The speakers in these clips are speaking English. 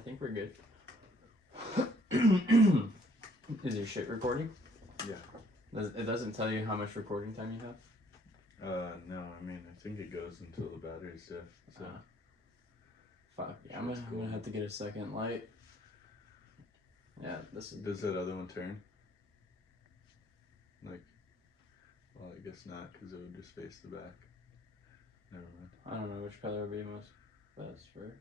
think we're good. Is your shit recording? Yeah. It doesn't tell you how much recording time you have? No, I mean, I think it goes until the battery's dead, so. Fuck, yeah, I'm gonna have to get a second light. Yeah, this is... Does that other one turn? Like, well, I guess not, because it would just face the back. Never mind. I don't know which color would be most best for...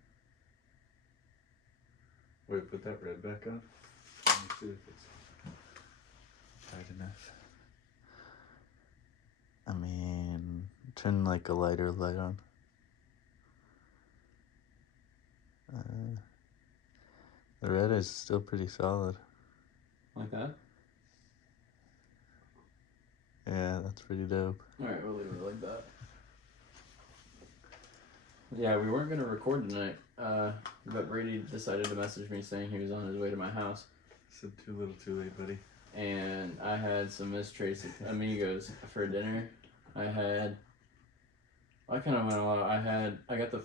Wait, put that red back on. Let me see if it's tight enough. I mean, turn like a lighter light on. The red is still pretty solid. Like that? Yeah, that's pretty dope. Alright, we'll leave it like that. Yeah, we weren't going to record tonight, but Brady decided to message me saying he was on his way to my house. Said too little too late, buddy. And I had some Miss Tracy Amigos for dinner. I kind of went all out. I got the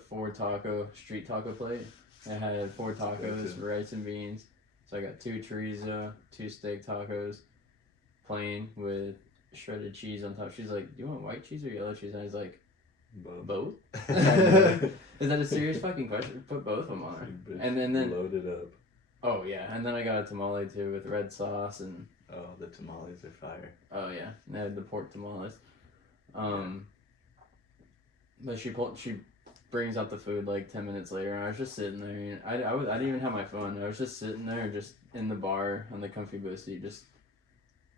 street taco plate. I had 4 tacos, rice and beans. So I got 2 chorizo, 2 steak tacos, plain with shredded cheese on top. She's like, "Do you want white cheese or yellow cheese?" And I was like, "Both." Is that a serious fucking question? Put both of them on there. And then load it up. Oh yeah, and then I got a tamale too with red sauce and. Oh, the tamales are fire. Oh yeah, they had the pork tamales. But she brings out the food like 10 minutes later, and I was just sitting there. And I didn't even have my phone. I was just sitting there, just in the bar on the comfy booth seat, just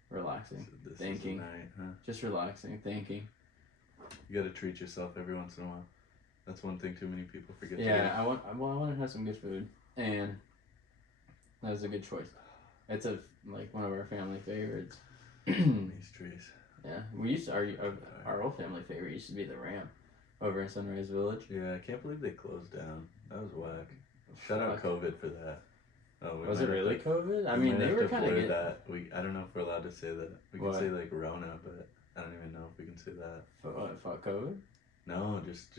relaxing, So thinking, night, huh? just relaxing, thinking. You gotta treat yourself every once in a while. That's one thing too many people forget. Yeah, I want to have some good food, and that was a good choice. It's one of our family favorites. These trees. Yeah, we used to, our old family favorite used to be the Ram over in Sunrise Village. Yeah, I can't believe they closed down. That was whack. Shout out COVID for that. Oh, was it really COVID? I mean, they were kind of getting that. I don't know if we're allowed to say that. We can say like Rona, but I don't even know if we can say that. Fuck COVID? No, just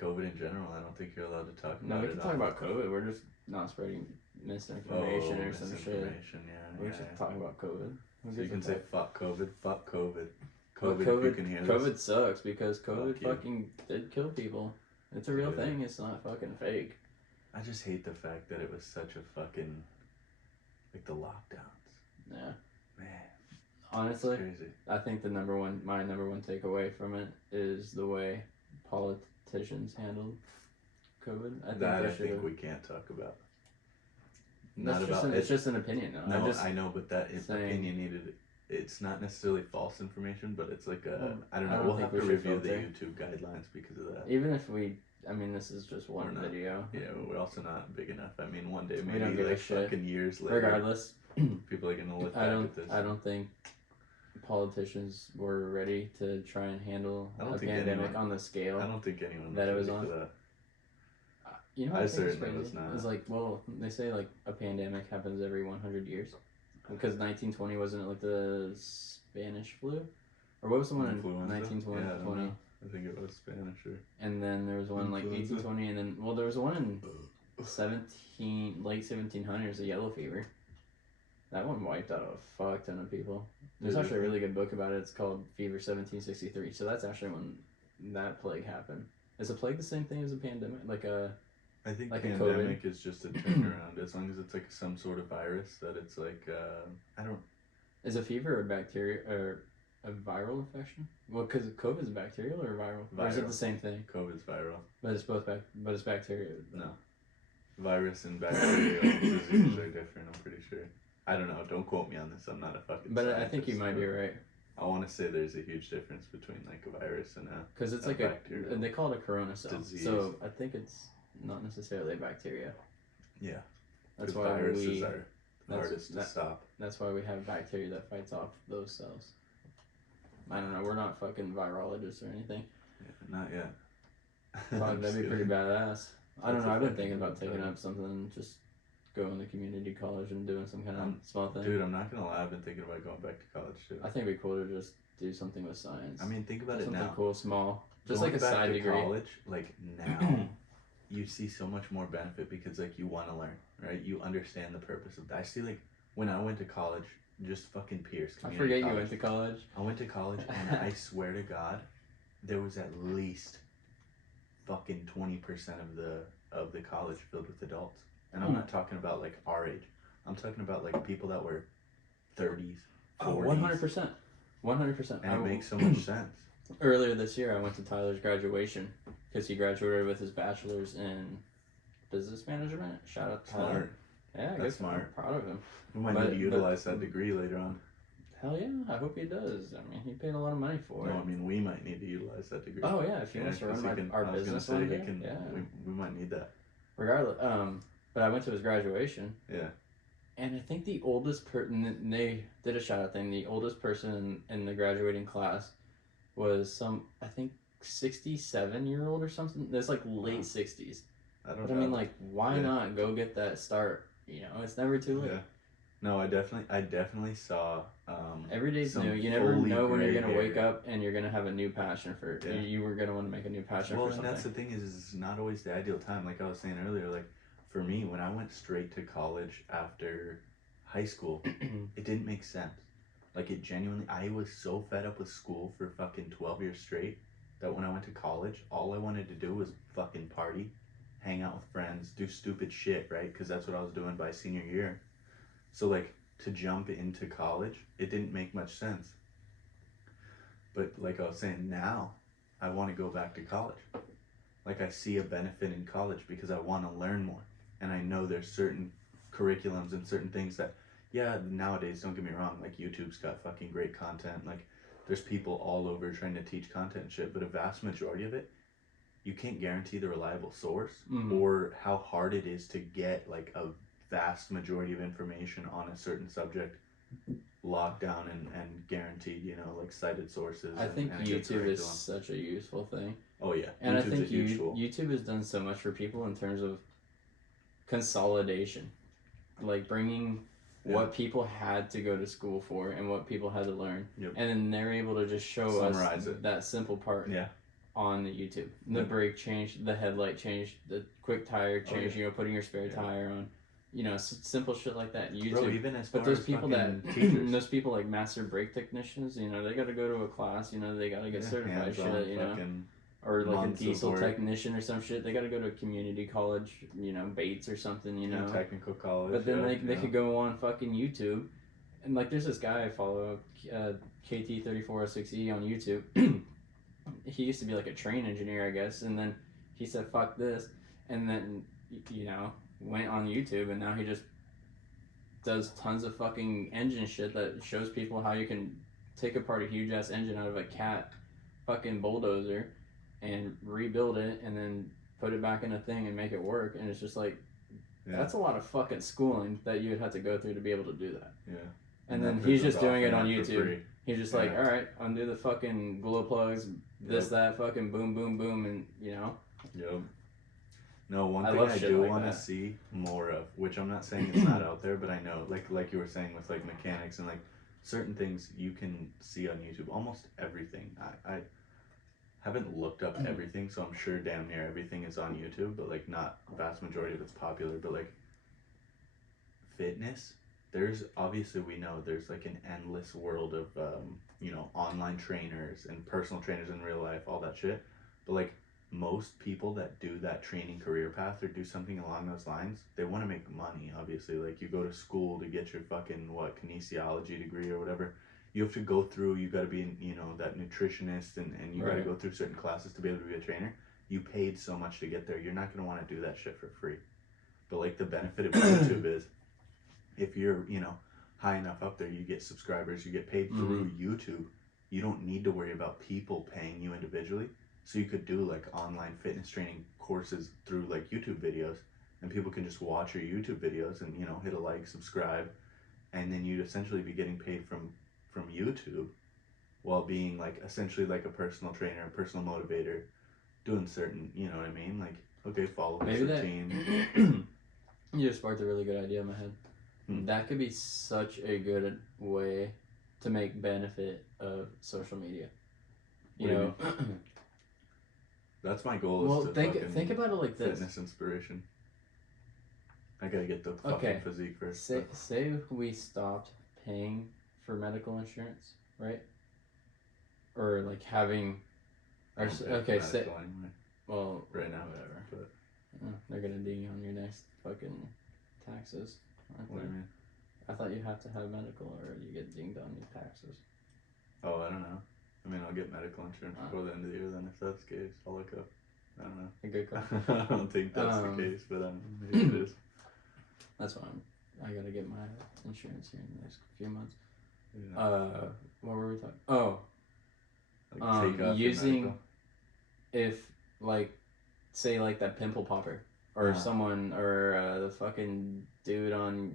COVID in general. I don't think you're allowed to talk about it. No, we can talk about COVID. We're just not spreading misinformation or some shit. Yeah. We're just talking about COVID. So you can say fuck COVID, fuck COVID. COVID, if you can hear this. COVID sucks because COVID fucking did kill people. It's a real thing. It's not fucking fake. I just hate the fact that it was such a fucking, like the lockdowns. Yeah. Man. Honestly, crazy. I think my number one takeaway from it is the way politicians handled COVID. I think we can't talk about. It's just an opinion. No, I know, but that opinion needed. It's not necessarily false information, but it's like I don't know. We'll have to review the YouTube guidelines because of that. Even if this is just one video. Yeah, we're also not big enough. I mean, one day we don't maybe give like a shit. fucking years later. Regardless, people are gonna look back at this. I don't think politicians were ready to try and handle a pandemic on the scale. I don't think anyone that it was on. For that. You know, I certainly was not. It's like, well, they say like a pandemic happens every 100 years. Because 1920 wasn't it like the Spanish flu? Or what was the one in 1920? Yeah, I think it was Spanish. And then there was one like 1820, and then there was one in late 1700s, the yellow fever. That one wiped out a fuck ton of people. There's actually a really good book about it. It's called Fever 1763. So that's actually when that plague happened. Is a plague the same thing as a pandemic? I think like pandemic is just a turnaround. As long as it's like some sort of virus, that it's like I don't. Is a fever a bacteria or a viral infection? Well, because COVID is bacterial or viral? Or is it the same thing? COVID's viral. But it's both but it's bacteria. No. Virus and bacterial diseases are different. I'm pretty sure. I don't know. Don't quote me on this. I'm not a fucking. But I think you might be right. I want to say there's a huge difference between like a virus and a. Because it's like bacterial. They call it a corona cell. Disease. So I think it's not necessarily a bacteria. Yeah. That's why viruses are the hardest to stop. That's why we have bacteria that fights off those cells. I don't know. We're not fucking virologists or anything. Yeah, not yet. Fuck, that'd be pretty badass. I don't know. I've been thinking about taking up something, just going to community college and doing some kind of small thing. Dude, I'm not gonna lie. I've been thinking about going back to college too. I think it'd be cool to just do something with science. I mean, think about it now. Something cool, small, just going like a side degree. College, like now, you see so much more benefit because like you want to learn, right? You understand the purpose of that. I see like when I went to college, just fucking Pierce I Community forget College. you went to college. I went to college and I swear to God, there was at least fucking 20% of the college filled with adults. And I'm not talking about like our age. I'm talking about like people that were 30s, 40s. 100%. 100%. And it makes so much sense. Earlier this year, I went to Tyler's graduation because he graduated with his bachelor's in business management. Shout out to Tyler. Smart. Yeah, That's smart. I'm proud of him. We might need to utilize that degree later on. Hell yeah, I hope he does. I mean, he paid a lot of money for it. No, I mean, we might need to utilize that degree. Oh yeah, if he wants to run our business one day, yeah. We might need that. Regardless, but I went to his graduation. Yeah. And I think the oldest person, they did a shout out thing, the oldest person in the graduating class was I think 67-year-old or something. That's like late 60s. I mean, like, why not go get that start? You know, it's never too late. Yeah. No, I definitely saw. Every day's new. You never know when you're gonna wake up and you're gonna have a new passion for it. Yeah. You were gonna want to make a new passion for something. Well, and that's the thing is it's not always the ideal time. Like I was saying earlier, like for me, when I went straight to college after high school, it didn't make sense. Like it genuinely, I was so fed up with school for fucking 12 years straight that when I went to college, all I wanted to do was fucking party, hang out with friends, do stupid shit, right? Because that's what I was doing by senior year. So like to jump into college, it didn't make much sense. But like I was saying, now I want to go back to college. Like I see a benefit in college because I want to learn more. And I know there's certain curriculums and certain things that, yeah, nowadays, don't get me wrong, like YouTube's got fucking great content. Like there's people all over trying to teach content and shit, but a vast majority of it, you can't guarantee the reliable source or how hard it is to get like a vast majority of information on a certain subject locked down and guaranteed, you know, like cited sources. I think YouTube is such a useful thing. Oh yeah. And YouTube's I think YouTube has done so much for people in terms of consolidation, like bringing what people had to go to school for and what people had to learn, and then they're able to just show us that simple part on the YouTube. The brake change, the headlight change, the quick tire change, you know, putting your spare tire on, you know, simple shit like that. YouTube. Bro, even as but those people that those people like master brake technicians, you know, they got to go to a class, you know, they got to get certified shit, you know. Or like a diesel technician or some shit. They got to go to a community college, you know, Bates or something, you know. Technical college. But then they could go on fucking YouTube. And like there's this guy I follow, KT3406E on YouTube. He used to be like a train engineer, I guess. And then he said, fuck this. And then, you know, went on YouTube. And now he just does tons of fucking engine shit that shows people how you can take apart a huge ass engine out of a cat fucking bulldozer and rebuild it and then put it back in a thing and make it work. And it's just like, that's a lot of fucking schooling that you would have to go through to be able to do that. Yeah. And then he's just doing it on YouTube. He's just like, all right, undo the fucking glow plugs, this, that, fucking boom, boom, boom, and you know. Yep. No, one thing I do want to see more of, which I'm not saying it's not out there, but I know, like you were saying with like mechanics and like certain things you can see on YouTube, almost everything. I haven't looked up everything, so I'm sure damn near everything is on YouTube, but like not vast majority of it's popular. But like fitness, there's obviously, we know there's like an endless world of you know, online trainers and personal trainers in real life, all that shit. But like most people that do that training career path or do something along those lines, they want to make money, obviously. Like you go to school to get your fucking kinesiology degree or whatever. You have to go through, you got to be, you know, that nutritionist and you got to go through certain classes to be able to be a trainer. You paid so much to get there. You're not going to want to do that shit for free. But like the benefit of YouTube is if you're, you know, high enough up there, you get subscribers, you get paid through YouTube. You don't need to worry about people paying you individually. So you could do like online fitness training courses through like YouTube videos, and people can just watch your YouTube videos and, you know, hit a like, subscribe, and then you'd essentially be getting paid from YouTube while being like essentially like a personal trainer, a personal motivator, doing certain, you know what I mean? Like, okay, follow this routine. You just sparked a really good idea in my head. That could be such a good way to make benefit of social media. You know, That's my goal. Well, is to think about it like this. Fitness inspiration. I gotta get the fucking physique first. Say we stopped paying for medical insurance, right? Or like having. Or, okay, say. Anyway. Well, right now, whatever. But they're gonna ding you on your next fucking taxes. What do you mean? I thought you have to have medical or you get dinged on your taxes. Oh, I don't know. I mean, I'll get medical insurance before the end of the year. Then, if that's the case, I'll look up. I don't know. A good call. I don't think that's the case, but maybe it is. That's why I gotta get my insurance here in the next few months. Yeah. What were we talking? Oh, like take off using if like say like that pimple popper or someone or the fucking dude on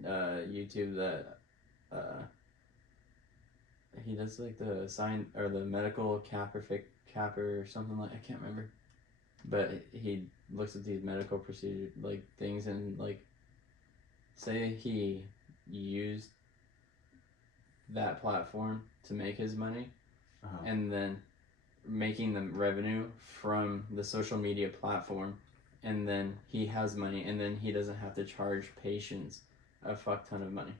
YouTube that he does like the sign or the medical capper or something like, I can't remember, but he looks at these medical procedure like things and like say he used that platform to make his money and then making the revenue from the social media platform, and then he has money and then he doesn't have to charge patients a fuck ton of money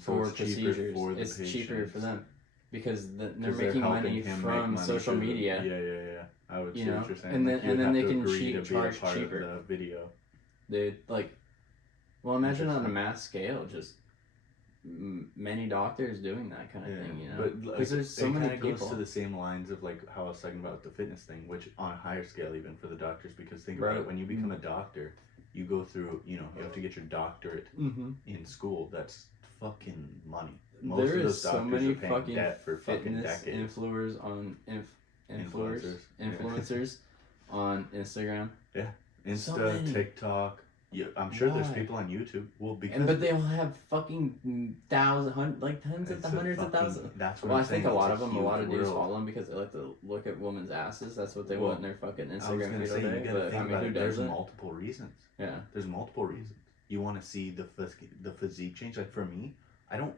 for procedures. It's cheaper for them because they're making money from social media. Yeah. I would see what you're saying. And then they can charge part cheaper. Of the video. Dude, like, well, imagine on a mass scale, just many doctors doing that kind of thing, you know? But because there's so many people. It goes to the same lines of like how I was talking about the fitness thing, which on a higher scale even for the doctors, because think about it, when you become a doctor, you go through, you have to get your doctorate in school. That's fucking money. Most there of those is so doctors many are paying fucking debt for fucking decades. Influencers on Instagram. Yeah, So TikTok. Yeah, I'm sure there's people on YouTube. Well, but they all have fucking tens of hundreds of thousands. That's what well, I'm I think saying. a lot of dudes follow them because they like to look at women's asses. That's what they want in their fucking Instagram feed all day. But I mean, who there's doesn't? multiple reasons. Yeah, there's multiple reasons. You want to see the physique change. Like for me, I don't.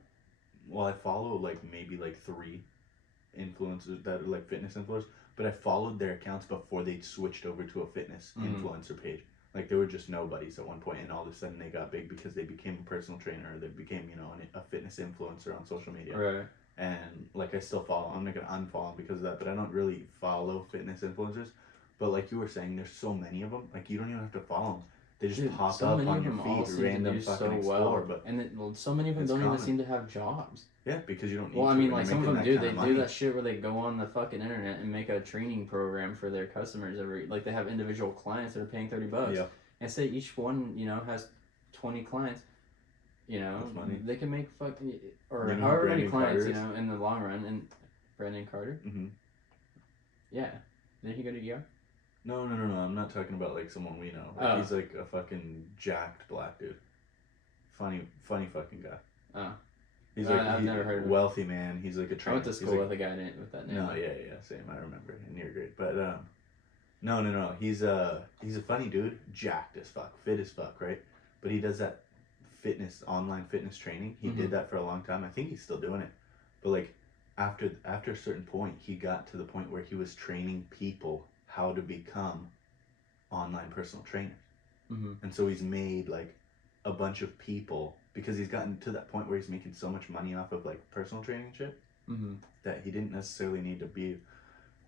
Well, I follow like maybe like 3 influencers that are like fitness influencers, but I followed their accounts before they switched over to a fitness influencer page. Like they were just nobodies at one point, and all of a sudden they got big because they became a personal trainer, or they became a fitness influencer on social media. Right. And like I still follow. I'm not gonna unfollow them because of that, but I don't really follow fitness influencers. But like you were saying, there's so many of them. Like you don't even have to follow them. They just pop up on your feed, random fucking explore. But so many of them don't even seem to have jobs. Yeah, because you don't need well, I mean, like some of them do. They do that shit where they go on the fucking internet and make a training program for their customers. Like they have individual clients that are paying $30. Yeah. And say each one, has 20 clients. They can make or however many clients, in the long run. And Brandon Carter. Mm-hmm. Yeah. Did he go to ER? No. I'm not talking about like someone we know. Like, he's like a fucking jacked black dude. Funny fucking guy. Oh. He's like I've never heard of him. Wealthy man. He's like a trainer. I went to school with a guy with that name. No, yeah, same. I remember in your grade, but no. He's a funny dude, jacked as fuck, fit as fuck, right? But he does that online fitness training. He did that for a long time. I think he's still doing it, but like after a certain point, he got to the point where he was training people how to become online personal trainers, and so he's made like a bunch of people. Because he's gotten to that point where he's making so much money off of like personal training shit that he didn't necessarily need to be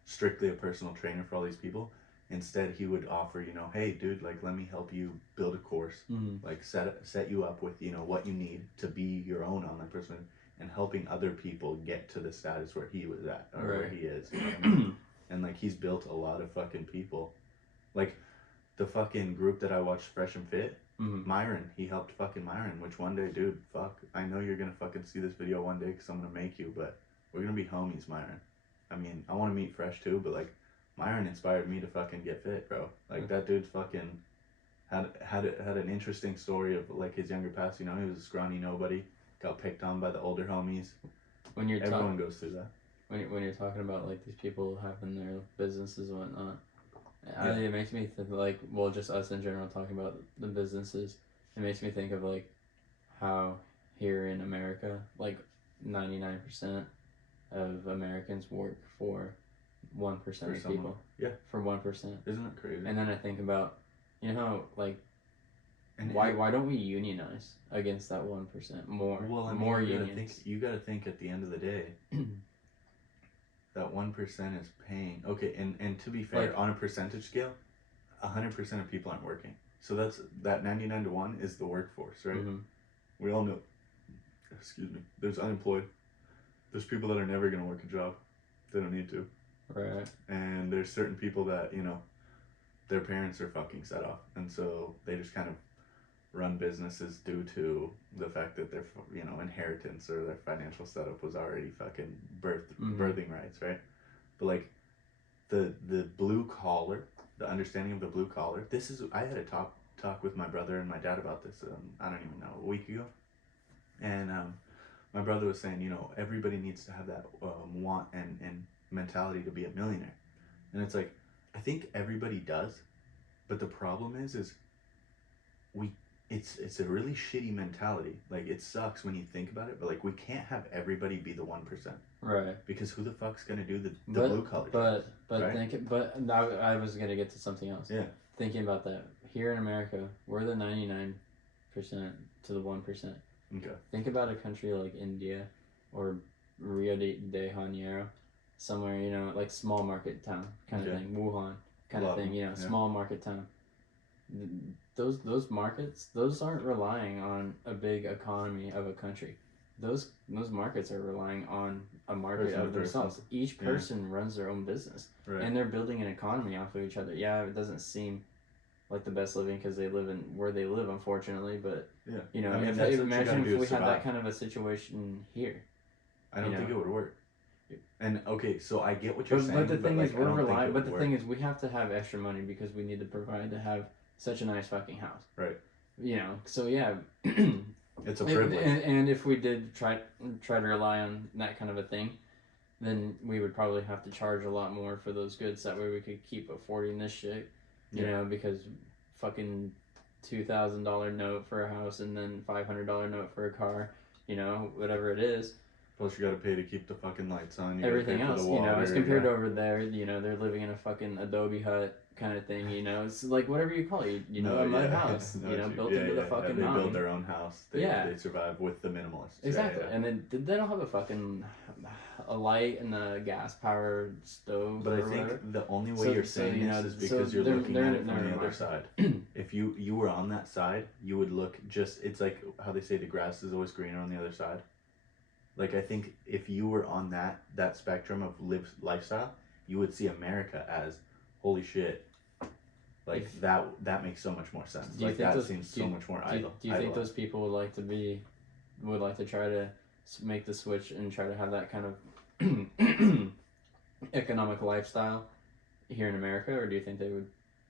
strictly a personal trainer for all these people. Instead, he would offer, hey, dude, like let me help you build a course, like set you up with what you need to be your own online person, and helping other people get to the status where he was at or where he is. You know what I mean? And like he's built a lot of fucking people, like the fucking group that I watched, Fresh and Fit. Myron, he helped fucking Myron, which one day, dude, fuck, I know you're gonna fucking see this video one day because I'm gonna make you, but we're gonna be homies, Myron. I mean, I want to meet Fresh too, but like, Myron inspired me to fucking get fit, bro. Like that dude fucking had an interesting story of like his younger past. He was a scrawny nobody, got picked on by the older homies. Everyone goes through that. When you're talking about like these people having their businesses and whatnot. It makes me think just us in general talking about the businesses. It makes me think of like how here in America, like 99% of Americans work for 1% for of someone. people. Yeah. For 1%. Isn't it crazy? And then I think about, you know how, like, And why don't we unionize against that 1% more? Well, I mean, more you unions. you gotta think at the end of the day, that 1% is paying. Okay, and to be fair, Like- on a percentage scale, 100% of people aren't working. So that 99 to 1 is the workforce, right? Mm-hmm. We all know. Excuse me. There's unemployed. There's people that are never gonna work a job. They don't need to. Right. And there's certain people that, you know, their parents are fucking set off, and so they just kind of run businesses due to the fact that their, you know, inheritance or their financial setup was already fucking birthing rights, right? But like the blue collar, the understanding of the blue collar. I had a talk with my brother and my dad about this. I don't even know, a week ago, and my brother was saying, you know, everybody needs to have that want and mentality to be a millionaire, and it's like, I think everybody does, but the problem is it's a really shitty mentality. Like, it sucks when you think about it, but like, we can't have everybody be the 1%. Right. Because who the fuck's gonna do the blue collar job? But right? now I was gonna get to something else. Yeah. Thinking about that, here in America, we're the 99% to the 1%. Okay. Think about a country like India or Rio de Janeiro, somewhere, you know, like small market town kind of thing, Wuhan kind of thing, you know, small market town. Those markets, those aren't relying on a big economy of a country. Those markets are relying on a market of themselves. Each person runs their own business, right. And they're building an economy off of each other. Yeah, it doesn't seem like the best living because they live in where they live, unfortunately. But you know, I mean, imagine if we had that kind of a situation here. I don't think it would work. And okay, so I get what you're saying. But the thing is, we're relying. But the thing is, we have to have extra money because we need to provide to have such a nice fucking house. Right. You know, so yeah. It's a privilege. And if we did try to rely on that kind of a thing, then we would probably have to charge a lot more for those goods. That way we could keep affording this shit. You know, because fucking $2,000 note for a house and then $500 note for a car. You know, whatever it is. Plus, you gotta pay to keep the fucking lights on. Everything else, you know, as compared to over there, you know, they're living in a fucking Adobe hut kind of thing, you know. It's like whatever you call it, you know, a mud house, you know, built into the fucking they mountain. Build their own house. They survive with the minimalists. Exactly, and then they don't have a light and a gas powered stove. But I think the only way you're saying this is because you're looking at it from the other side. If you were on that side, you would look just. It's like how they say the grass is always greener on the other side. Like, I think if you were on that spectrum of lifestyle, you would see America as, holy shit, like that makes so much more sense. Like, that seems so much more idle. Do you think those people would like to try to make the switch and try to have that kind of economic lifestyle here in America, or do you think they would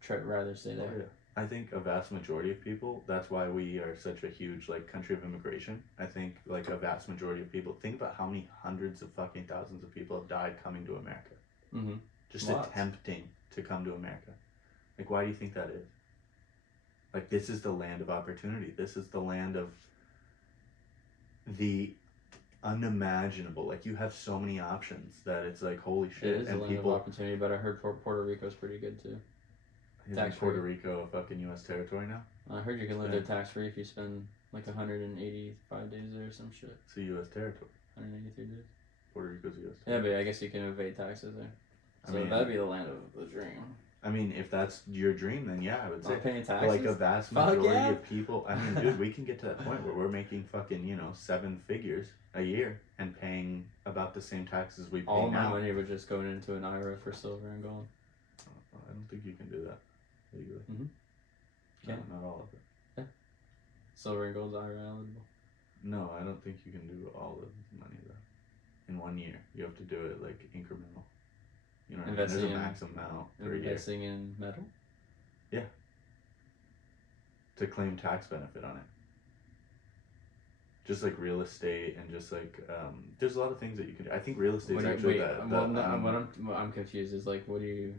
rather stay there? Oh, yeah. I think a vast majority of people, that's why we are such a huge, like, country of immigration. I think, like, a vast majority of people, think about how many hundreds of fucking thousands of people have died coming to America. Mm-hmm. Just attempting to come to America. Like, why do you think that is? Like, this is the land of opportunity. This is the land of the unimaginable. Like, you have so many options that it's like, holy shit. It is a land of opportunity, but I heard Puerto Rico's pretty good, too. Isn't Puerto Rico a fucking U.S. territory now? I heard you can live there tax-free if you spend like 185 days there or some shit. It's a U.S. territory. 183 days. Puerto Rico's a U.S. territory. Yeah, but I guess you can evade taxes there. So I mean, that'd be the land of the dream. I mean, if that's your dream, then yeah, I would say. Paying taxes? Like, a vast majority of people. I mean, dude, we can get to that point where we're making fucking, you know, 7 figures a year and paying about the same taxes we pay now. All my money would just go into an IRA for silver and gold. I don't think you can do that legally. Mm-hmm. No, not all of it. Yeah. Silver and gold's IRA eligible. No, I don't think you can do all of the money though. In 1 year, you have to do it like incremental. You know, there's a max amount per year. Investing in metal? Yeah. To claim tax benefit on it. Just like real estate and just like there's a lot of things that you can do. I think real estate is actually what I'm confused is like,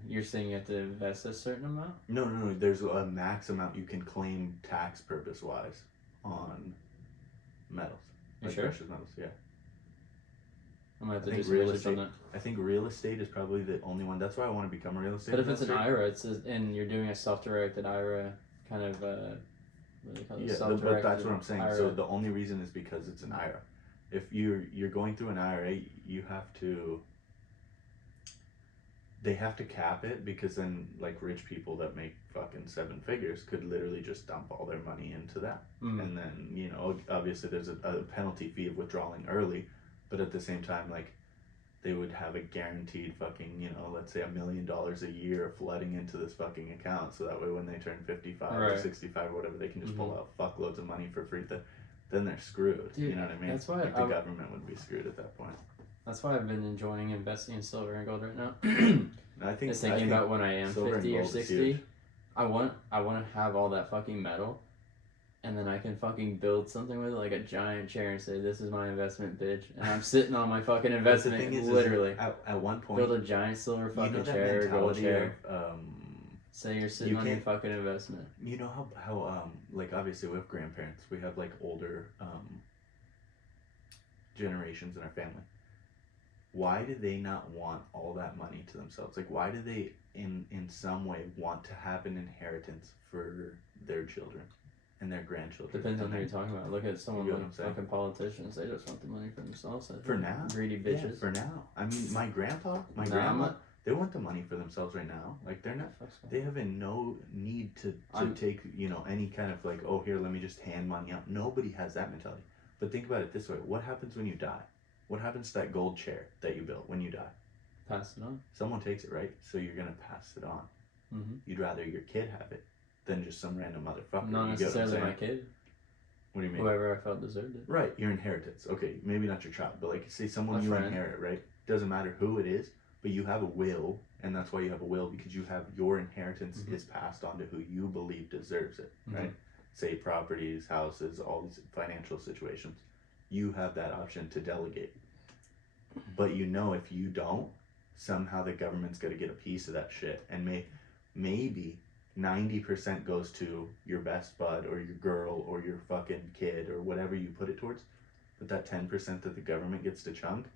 you're saying you have to invest a certain amount? No. There's a max amount you can claim tax purpose wise on metals. You like sure? Precious metals, yeah. I'm gonna have I to do think some real research on estate. that. I think real estate is probably the only one. That's why I want to become a real estate But if it's investor. an IRA, and you're doing a self-directed IRA kind of what do they call it? Yeah, but that's what I'm saying. IRA. So the only reason is because it's an IRA. If you're going through an IRA, you have to. They have to cap it because then, like, rich people that make fucking 7 figures could literally just dump all their money into that. And then, you know, obviously there's a penalty fee of withdrawing early, but at the same time, like, they would have a guaranteed fucking, you know, let's say $1 million a year flooding into this fucking account, so that way when they turn 55 or 65 or whatever, they can just pull out fuckloads of money for free. Then they're screwed. Dude, you know what I mean? that's why like the government would be screwed at that point. That's why I've been enjoying investing in silver and gold right now. I think thinking about when I am 50 or 60, I want to have all that fucking metal, and then I can fucking build something with it, like a giant chair, and say, "This is my investment, bitch." And I'm sitting on my fucking investment, the thing is, literally. At one point, build a giant silver fucking you know chair, gold chair. Say you're sitting on your can't- fucking investment. You know how like, obviously we have grandparents, we have like older generations in our family. Why do they not want all that money to themselves? Like, why do they in some way want to have an inheritance for their children and their grandchildren? Depends on who you're talking about. Look at someone You know like fucking politicians. They just want the money for themselves. For now, greedy bitches. Yeah, for now. I mean, my grandpa, grandma, they want the money for themselves right now. Like, they're not. They have no need to take, you know, any kind of like, oh, here, let me just hand money out. Nobody has that mentality. But think about it this way: what happens when you die? What happens to that gold chair that you built when you die? Pass it on. Someone takes it, right? So you're gonna pass it on. Mm-hmm. You'd rather your kid have it than just some random motherfucker. Not necessarily my kid. What do you mean? Whoever I felt deserved it. Right, your inheritance. Okay, maybe not your child, but like, say someone you inherit, right? Doesn't matter who it is, but you have a will, and that's why you have a will, because you have your inheritance is passed on to who you believe deserves it, right? Say properties, houses, all these financial situations. You have that option to delegate. But you know, if you don't, somehow the government's going to get a piece of that shit, and maybe 90% goes to your best bud or your girl or your fucking kid or whatever you put it towards. But that 10% that the government gets to chunk,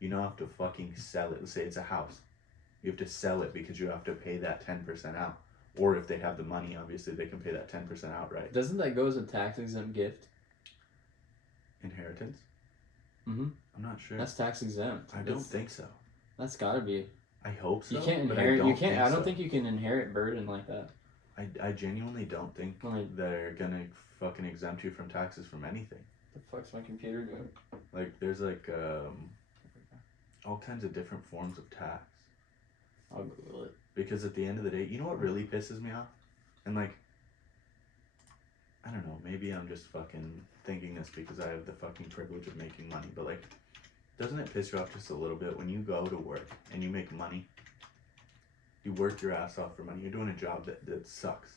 you don't have to fucking sell it. Let's say it's a house. You have to sell it because you have to pay that 10% out. Or if they have the money, obviously they can pay that 10% outright. Doesn't that go as a tax exempt gift? Inheritance? Mm-hmm. I'm not sure. That's tax exempt. I don't think so. That's gotta be. I hope so. You can't inherit. You can't. I don't think you can inherit burden like that. I genuinely don't think they're gonna fucking exempt you from taxes from anything. The fuck's my computer doing? Like, there's like all kinds of different forms of tax. I'll Google it. Because at the end of the day, you know what really pisses me off? And like, I don't know, maybe I'm just fucking thinking this because I have the fucking privilege of making money, but like, doesn't it piss you off just a little bit when you go to work and you make money? You work your ass off for money. You're doing a job that sucks.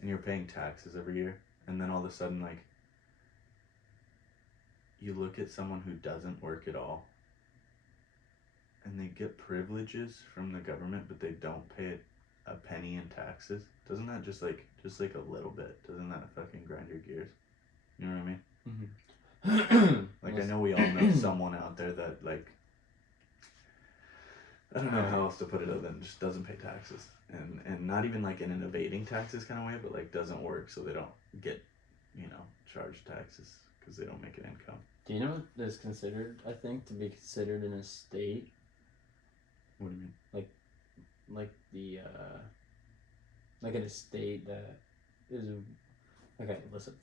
And you're paying taxes every year. And then all of a sudden, like, you look at someone who doesn't work at all and they get privileges from the government, but they don't pay a penny in taxes. Doesn't that just like a little bit, doesn't that fucking grind your gears? You know what I mean? Mm-hmm. Like, I know we all know someone out there that, like, I don't know how else to put it other than just doesn't pay taxes. And not even like in an evading taxes kind of way, but like doesn't work so they don't get, you know, charged taxes because they don't make an income. Do you know what is considered, I think, to be considered an estate? What do you mean? Like the, like an estate that is, okay, listen.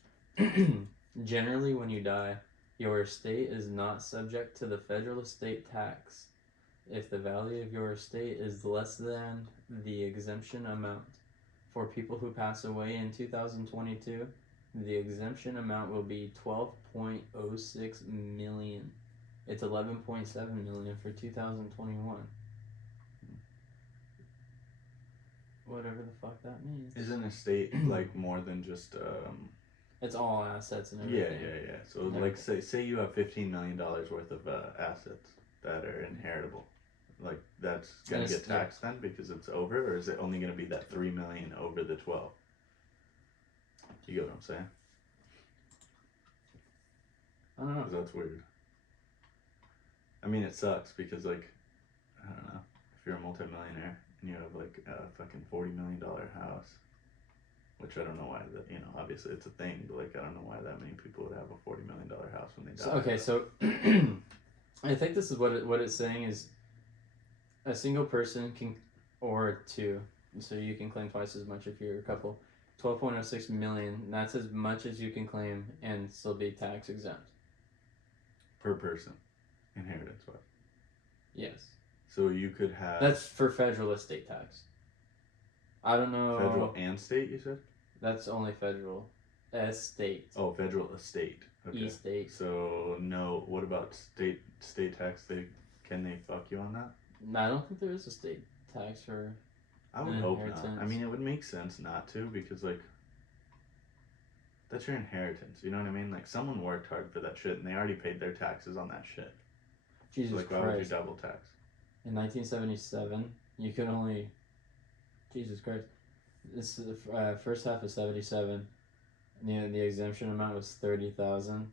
Generally, when you die, your estate is not subject to the federal estate tax if the value of your estate is less than the exemption amount. For people who pass away in 2022, the exemption amount will be $12.06 million. It's $11.7 million for 2021. Whatever the fuck that means. Is an estate like more than just It's all assets and everything. Yeah. So like, say you have $15 million worth of assets that are inheritable. Like, that's gonna get taxed then because it's over, or is it only gonna be that $3 million over the 12? You get what I'm saying? I don't know. 'Cause that's weird. I mean, it sucks because, like, I don't know, if you're a multimillionaire and you have, like, a fucking $40 million house, which I don't know why, that, you know, obviously it's a thing, but, like, I don't know why that many people would have a $40 million house when they die. So, okay, so I think this is what it's saying is a single person can, or two, so you can claim twice as much if you're a couple. 12.06 million, that's as much as you can claim and still be tax exempt. Per person, inheritance-wise. Yes. So you could have... That's for federal estate tax. I don't know... Federal and state, you said? That's only federal. Estate. Oh, federal estate. Okay. Estate. So, no, what about state tax? Can they fuck you on that? No, I don't think there is a state tax for... I would hope not. I mean, it would make sense not to because, like, that's your inheritance. You know what I mean? Like, someone worked hard for that shit and they already paid their taxes on that shit. Jesus so, like, Christ. why would you double tax? In 1977, you could only... Jesus Christ. This is the first half of 77. The exemption amount was 30,000.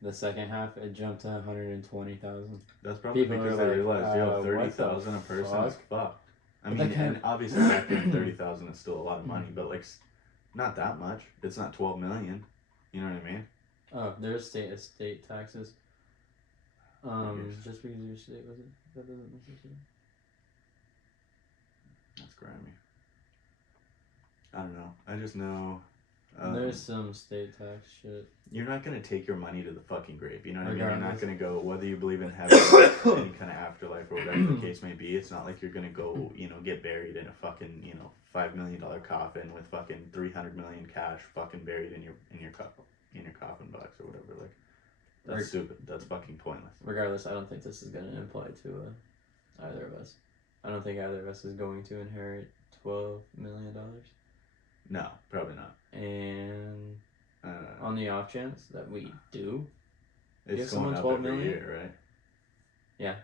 The second half, it jumped to 120,000. That's probably People because are they like, realized, yo, 30,000 a person is fucked. I mean, and obviously back then 30,000 is still a lot of money, but like, not that much. It's not 12 million. You know what I mean? Oh, there's estate taxes. Just because your state was it, that doesn't necessarily. That's grimy. I don't know. I just know. There's some state tax shit. You're not gonna take your money to the fucking grave. You know what I mean? Regardless. You're not gonna go, whether you believe in heaven or any kind of afterlife or whatever the case may be. It's not like you're gonna go, you know, get buried in a fucking, you know, $5 million coffin with fucking 300 million cash fucking buried in your coffin box or whatever. Like, that's stupid. That's fucking pointless. Regardless, I don't think this is gonna apply to either of us. I don't think either of us is going to inherit $12 million. No, probably not. And on the off chance that we do, it's going up every year, right? Yeah.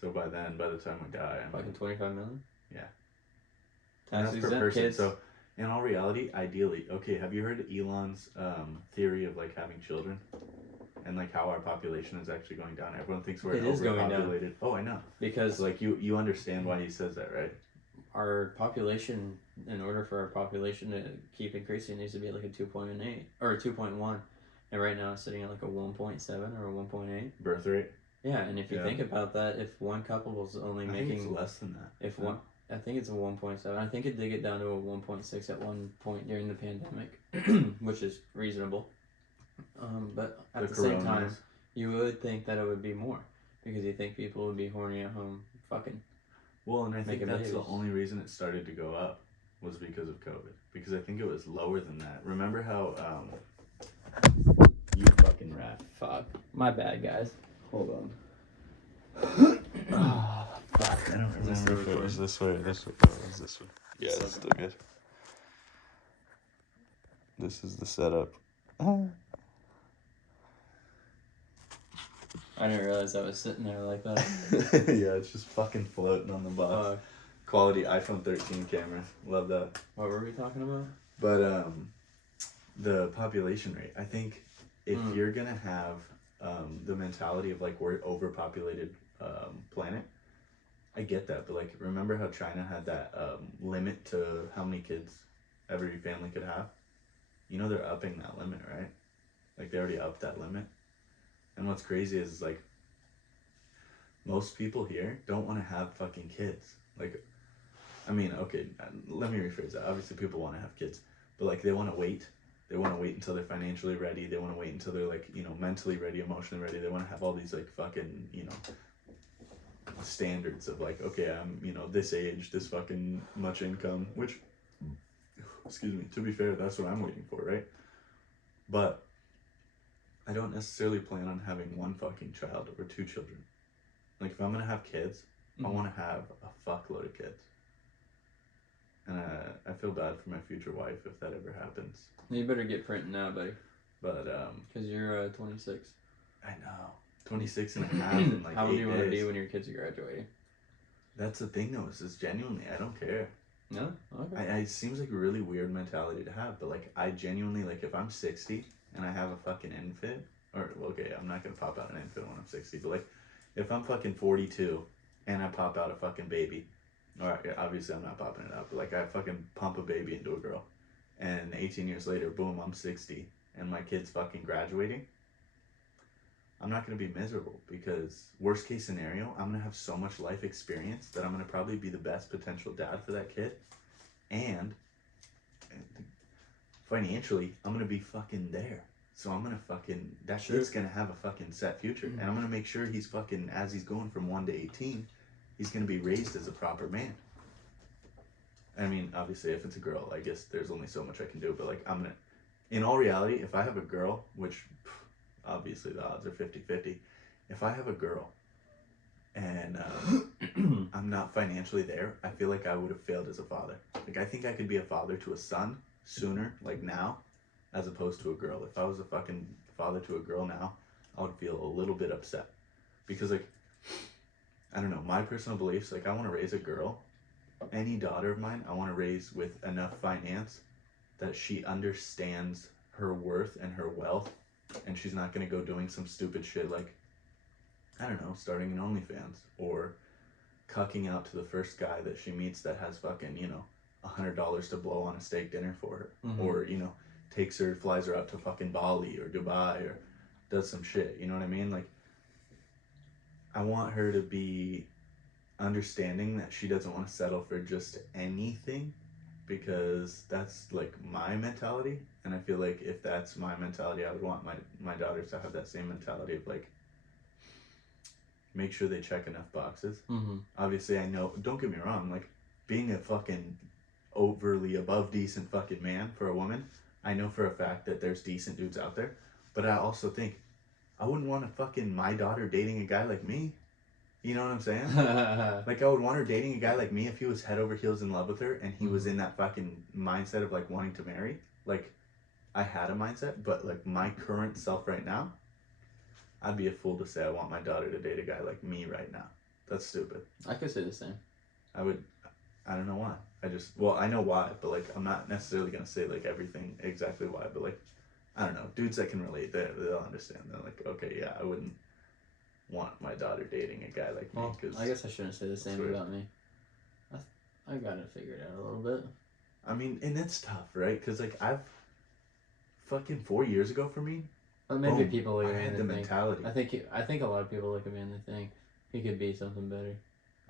So by the time we die, I'm fucking 25 million. Yeah. Tax that's per exempt person. kids. So, in all reality, ideally, okay. Have you heard Elon's theory of like having children, and like how our population is actually going down? Everyone thinks we're overpopulated. Oh, I know. Because so, like you understand why he says that, right? Our population, in order for our population to keep increasing, needs to be like a 2.8 or a 2.1, and right now it's sitting at like a 1.7 or a 1.8 birth rate. Yeah, and if you think about that, if one couple was only making, think it's less than that. If one, I think it's a 1.7. I think it did get down to a 1.6 at one point during the pandemic, which is reasonable. But at the same time, you would think that it would be more because you think people would be horny at home fucking. Well, and I think that's the only reason it started to go up was because of COVID. Because I think it was lower than that. Remember how, you fucking rat. Fuck. My bad, guys. Hold on. Oh, fuck. I don't remember if it was this way or this way. Oh, it was this way. Yeah, it's still good. This is the setup. I didn't realize I was sitting there like that. Yeah, it's just fucking floating on the box. Quality iPhone 13 camera. Love that. What were we talking about? But the population rate. I think if you're gonna have the mentality of like we're overpopulated planet, I get that. But like, remember how China had that limit to how many kids every family could have? You know they're upping that limit, right? Like they already upped that limit. And what's crazy is like most people here don't want to have fucking kids. Like, I mean, okay, let me rephrase that. Obviously people want to have kids, but like they want to wait. They want to wait until they're financially ready. They want to wait until they're like, you know, mentally ready, emotionally ready. They want to have all these like fucking, you know, standards of like, okay, I'm, you know, this age, this fucking much income, which, excuse me, to be fair, that's what I'm waiting for, right? But I don't necessarily plan on having one fucking child or two children. Like, if I'm gonna have kids, I want to have a fuckload of kids. And I feel bad for my future wife if that ever happens. You better get printing now, buddy. But, because you're 26. I know. 26 and a half in like 8 days. How old do you want to be when your kids are graduating? That's the thing though, is genuinely, I don't care. No? Okay. It seems like a really weird mentality to have, but like, I genuinely, like, if I'm 60 and I have a fucking infant, or, okay, I'm not gonna pop out an infant when I'm 60, but like, if I'm fucking 42 and I pop out a fucking baby, or obviously I'm not popping it out, but like I fucking pump a baby into a girl, and 18 years later, boom, I'm 60, and my kid's fucking graduating, I'm not going to be miserable, because worst case scenario, I'm going to have so much life experience that I'm going to probably be the best potential dad for that kid, and financially, I'm going to be fucking there. So I'm going to fucking, that kid's going to have a fucking set future, and I'm going to make sure he's fucking, as he's going from 1 to 18, he's going to be raised as a proper man. I mean, obviously, if it's a girl, I guess there's only so much I can do, but like, I'm going to, in all reality, if I have a girl, which obviously the odds are 50-50, if I have a girl and I'm not financially there, I feel like I would have failed as a father. Like, I think I could be a father to a son sooner, like now, as opposed to a girl. If I was a fucking father to a girl now, I would feel a little bit upset. Because, like, I don't know, my personal beliefs, like, I want to raise a girl, any daughter of mine, I want to raise with enough finance that she understands her worth and her wealth, and she's not going to go doing some stupid shit like, I don't know, starting an OnlyFans, or cucking out to the first guy that she meets that has fucking, you know, $100 to blow on a steak dinner for her, or, you know, flies her out to fucking Bali or Dubai, or does some shit, you know what I mean? Like, I want her to be understanding that she doesn't want to settle for just anything, because that's like my mentality, and I feel like if that's my mentality, I would want my daughters to have that same mentality of like, make sure they check enough boxes. Obviously, I know, don't get me wrong, like, being a fucking overly above decent fucking man for a woman, I know for a fact that there's decent dudes out there, but I also think I wouldn't want to fucking my daughter dating a guy like me. You know what I'm saying? Like, I would want her dating a guy like me if he was head over heels in love with her, and he was in that fucking mindset of like wanting to marry. Like, I had a mindset, but like my current self right now, I'd be a fool to say I want my daughter to date a guy like me right now. That's stupid. I could say the same. I don't know why. Well, I know why, but like, I'm not necessarily going to say like everything exactly why, but like, I don't know. Dudes that can relate, they'll understand. They're like, okay, yeah, I wouldn't want my daughter dating a guy like me. Well, I guess I shouldn't say the same about me. I got it figured out a little bit. I mean, and it's tough, right? Because like, I've fucking 4 years ago for me, Well, maybe people look I at me had and the they think, mentality. I think a lot of people look at me and they think he could be something better.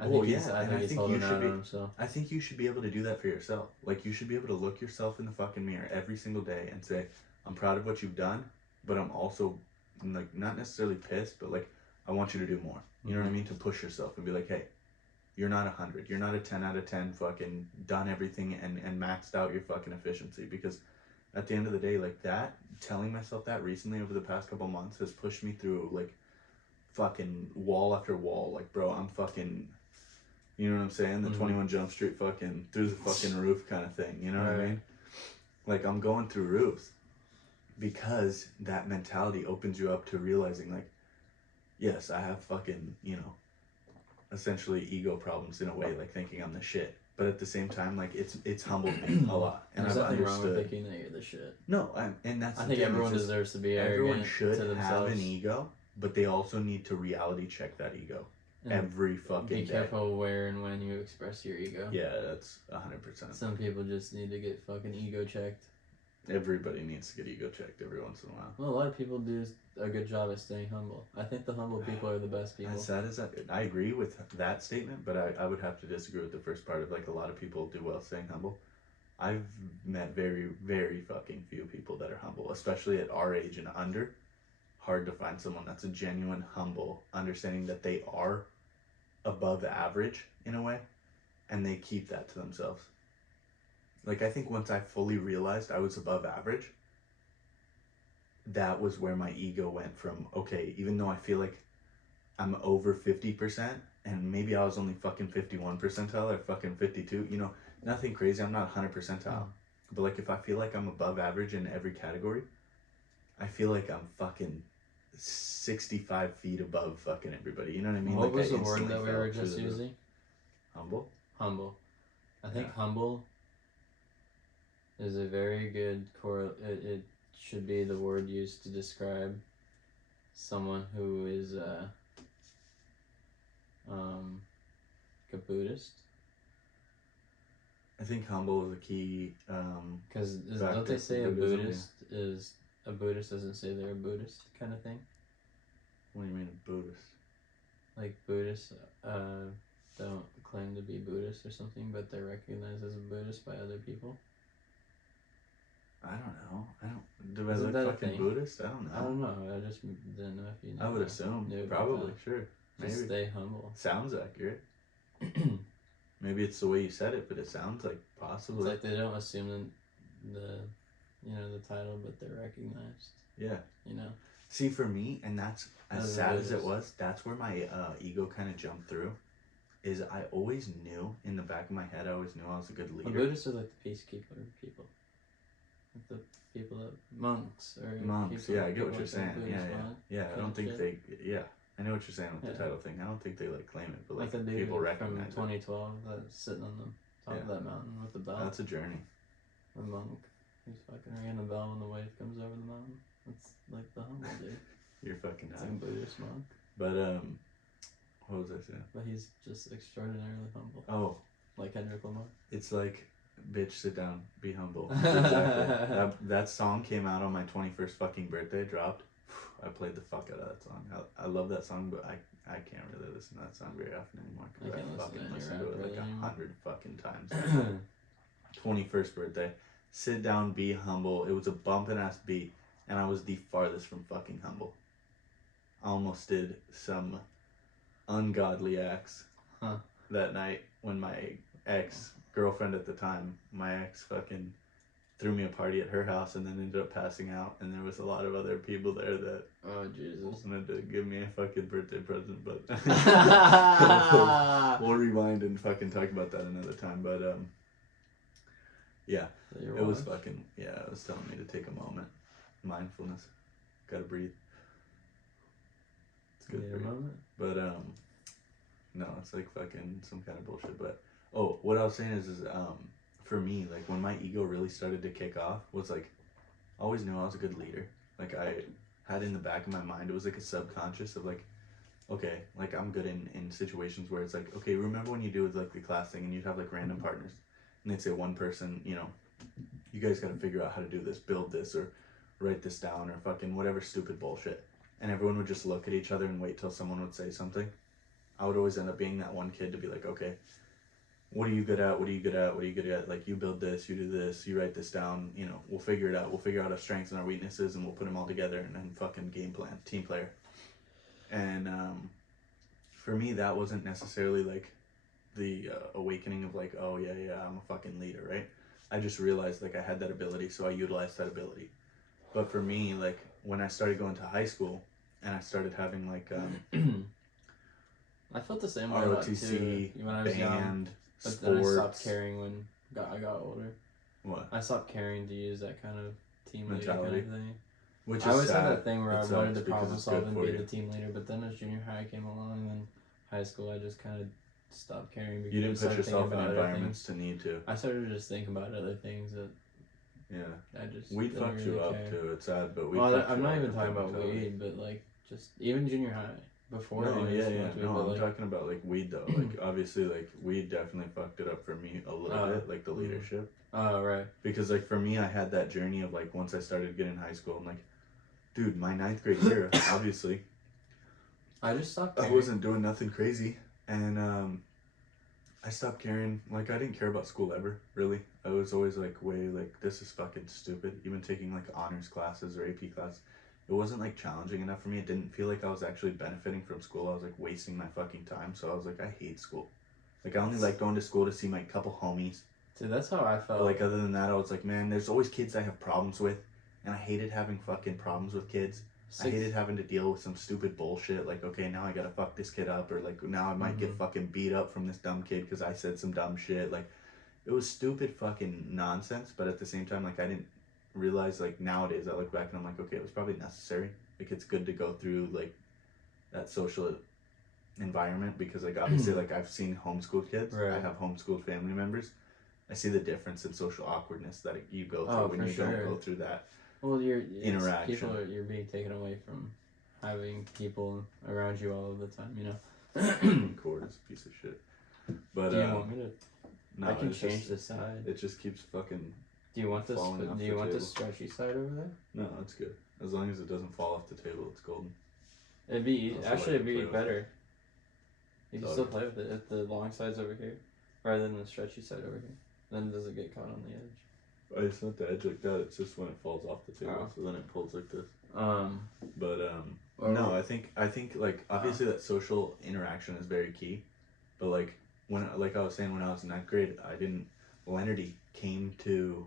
I and I think holding out on himself. I think you should be able to do that for yourself. Like, you should be able to look yourself in the fucking mirror every single day and say, I'm proud of what you've done, but I'm also, like, not necessarily pissed, but like, I want you to do more. You know what I mean? To push yourself and be like, hey, you're not 100. You're not a 10 out of 10 fucking done everything and maxed out your fucking efficiency. Because at the end of the day, like, that, telling myself that recently over the past couple months has pushed me through, like, fucking wall after wall. Like, bro, I'm fucking, you know what I'm saying? The 21 Jump Street fucking through the fucking roof kind of thing. You know what I mean? Like, I'm going through roofs because that mentality opens you up to realizing, like, yes, I have fucking, you know, essentially ego problems in a way, like thinking I'm the shit. But at the same time, like, it's humbled me a lot, and There's I've nothing understood. wrong with thinking that you're the shit. No, and that's. I think everyone deserves to be arrogant. Everyone should to have themselves. an ego, but they also need to reality check that ego every fucking day. Be careful where and when you express your ego. Yeah, that's 100%. Some people just need to get fucking ego checked. Everybody needs to get ego checked every once in a while. Well, a lot of people do a good job at staying humble. I think the humble people are the best people. As sad as that, I agree with that statement, but I would have to disagree with the first part of, like, a lot of people do well staying humble. I've met very, very fucking few people that are humble, especially at our age and under. Hard to find someone that's a genuine humble, understanding that they are above average in a way, and they keep that to themselves. Like, I think once I fully realized I was above average, that was where my ego went from, okay, even though I feel like I'm over 50%, and maybe I was only fucking 51 percentile or fucking 52, you know, nothing crazy, I'm not 100 percentile. But, like, if I feel like I'm above average in every category, I feel like I'm fucking 65 feet above fucking everybody, you know what I mean? What like, was the word that we were just using? Humble? Humble. I think humble is a very good it should be the word used to describe someone who is Like a Buddhist. I think humble is a key. Because don't factor they for say a Buddhism, Buddhist is a Buddhist doesn't say they're a Buddhist kind of thing? What do you mean a Buddhist? Like Buddhists don't claim to be Buddhist or something, but they're recognized as a Buddhist by other people. I don't know. Do I Isn't look that a fucking thing? Buddhist? I don't know. I don't know. I just didn't know if you knew. I would assume. knew about Probably. that. Sure. Maybe. Just stay humble. Sounds accurate. Maybe it's the way you said it, but it sounds like possibly. It's like they don't assume the title, but they're recognized. Yeah. You know. See, for me, and that's as As a sad as it Buddhist. was, that's where my ego kind of jumped through. Is I always knew in the back of my head, I always knew I was a good Well, leader. Buddhists are like the peacekeeper people. Like the people that monks or Monks, people, yeah, I get what people you're like saying. that, Yeah, Buddhist yeah, monk yeah. I kind don't of think shit. they. Yeah, I know what you're saying with the Yeah. title thing. I don't think they like claim it, but Like like the dude people from recognize it. 2012 that's sitting on the top of Yeah. that mountain with the bell. That's a journey. The monk. He's fucking ringing the bell when the wave comes over the mountain. That's like the humble dude. You're fucking It's high. like a Buddhist monk. But what was I saying? But he's just extraordinarily humble. Oh, Like Kendrick Lamar. it's like, bitch, sit down, be humble. Exactly. That song came out on my 21st fucking birthday, dropped. I played the fuck out of that song. I love that song, but I can't really listen to that song very often anymore I because can't I listen to fucking any listened rap to it like really anymore. 100 fucking times. 21st birthday, sit down, be humble. It was a bumping ass beat, and I was the farthest from fucking humble. I almost did some ungodly acts that night when my ex-girlfriend at the time, my ex fucking threw me a party at her house and then ended up passing out, and there was a lot of other people there that Oh, Jesus. wanted to give me a fucking birthday present, but we'll rewind and fucking talk about that another time. But yeah, it was fucking, yeah, it was telling me to take a moment. Mindfulness. Gotta breathe. It's good for you. Moment. But no, it's like fucking some kind of bullshit. But what I was saying is for me, like when my ego really started to kick off was like, I always knew I was a good leader. Like I had in the back of my mind, it was like a subconscious of like, okay, like I'm good in situations where it's like, okay, remember when you do like the class thing and you'd have like random partners and they'd say one person, you know, you guys got to figure out how to do this, build this, or write this down, or fucking whatever stupid bullshit. And everyone would just look at each other and wait till someone would say something. I would always end up being that one kid to be like, okay, what are you good at? What are you good at? What are you good at? Like, you build this, you do this, you write this down, you know, we'll figure it out. We'll figure out our strengths and our weaknesses, and we'll put them all together and then fucking game plan, team player. And for me, that wasn't necessarily like the awakening of like, oh yeah, I'm a fucking leader, right? I just realized like I had that ability, so I utilized that ability. But for me, like when I started going to high school and I started having like I felt the same way about ROTC, too when I was young, band, but then I sports. stopped caring when I got older. What? I stopped caring to use that kind of team leader kind Mentality. of thing. Which is I always sad. had that thing where It I sucks wanted to because problem it's solve good and for be you. the team leader, but then as junior high came along and then high school, I just kind of stopped caring because You I didn't put started yourself thinking in about other environments things. to need to. I started to just think about other things that Yeah. I just Weed didn't fucks you really up care. too. It's sad, but weed Well, fucks I'm you not up even with talking that about mentality. weed, but like just even junior high before. No, I yeah. smoked weed, No, but, I'm like, talking about like weed though. Like obviously, like weed definitely fucked it up for me a little bit, like the leadership. Oh, right. Because like for me, I had that journey of like once I started getting high school, I'm like, dude, my 9th grade year, obviously, I just stopped I caring. wasn't doing nothing crazy, and I stopped caring. Like I didn't care about school ever, really. I was always like, way like this is fucking stupid. Even taking like honors classes or AP class, it wasn't like challenging enough for me. It didn't feel like I was actually benefiting from school. I was like wasting my fucking time. So I was like, I hate school. Like I only like going to school to see my couple homies. Dude, that's how I felt. But like other than that, I was like, man, there's always kids I have problems with, and I hated having fucking problems with kids. I hated having to deal with some stupid bullshit, like, okay, now I gotta fuck this kid up, or like, now I might get fucking beat up from this dumb kid because I said some dumb shit. Like, it was stupid fucking nonsense, but at the same time, like, I didn't realize, like, nowadays, I look back and I'm like, okay, it was probably necessary. Like, it's good to go through, like, that social environment because, like, obviously, like, I've seen homeschooled kids. Right. I have homeschooled family members. I see the difference in social awkwardness that you go through when for you sure. don't go through that. Well, interaction. You're being taken away from having people around you all of the time, you know. cord is a piece of shit. But Do you want me to? no, I can it's change just, the side. It just keeps fucking. Do you want this? falling off Do you the want the table. stretchy side over there? No, it's good. As long as it doesn't fall off the table, it's golden. It'd be Also actually like it'd to be play with better. You can Oh, still yeah. play with it if the long side's over here, rather than the stretchy side over here. Then does it get caught on the edge? It's not the edge like that. It's just when it falls off the table. Oh. So then it pulls like this. Or- No, I think like obviously that social interaction is very key, but like like I was saying when I was in 9th grade, Leonardy came to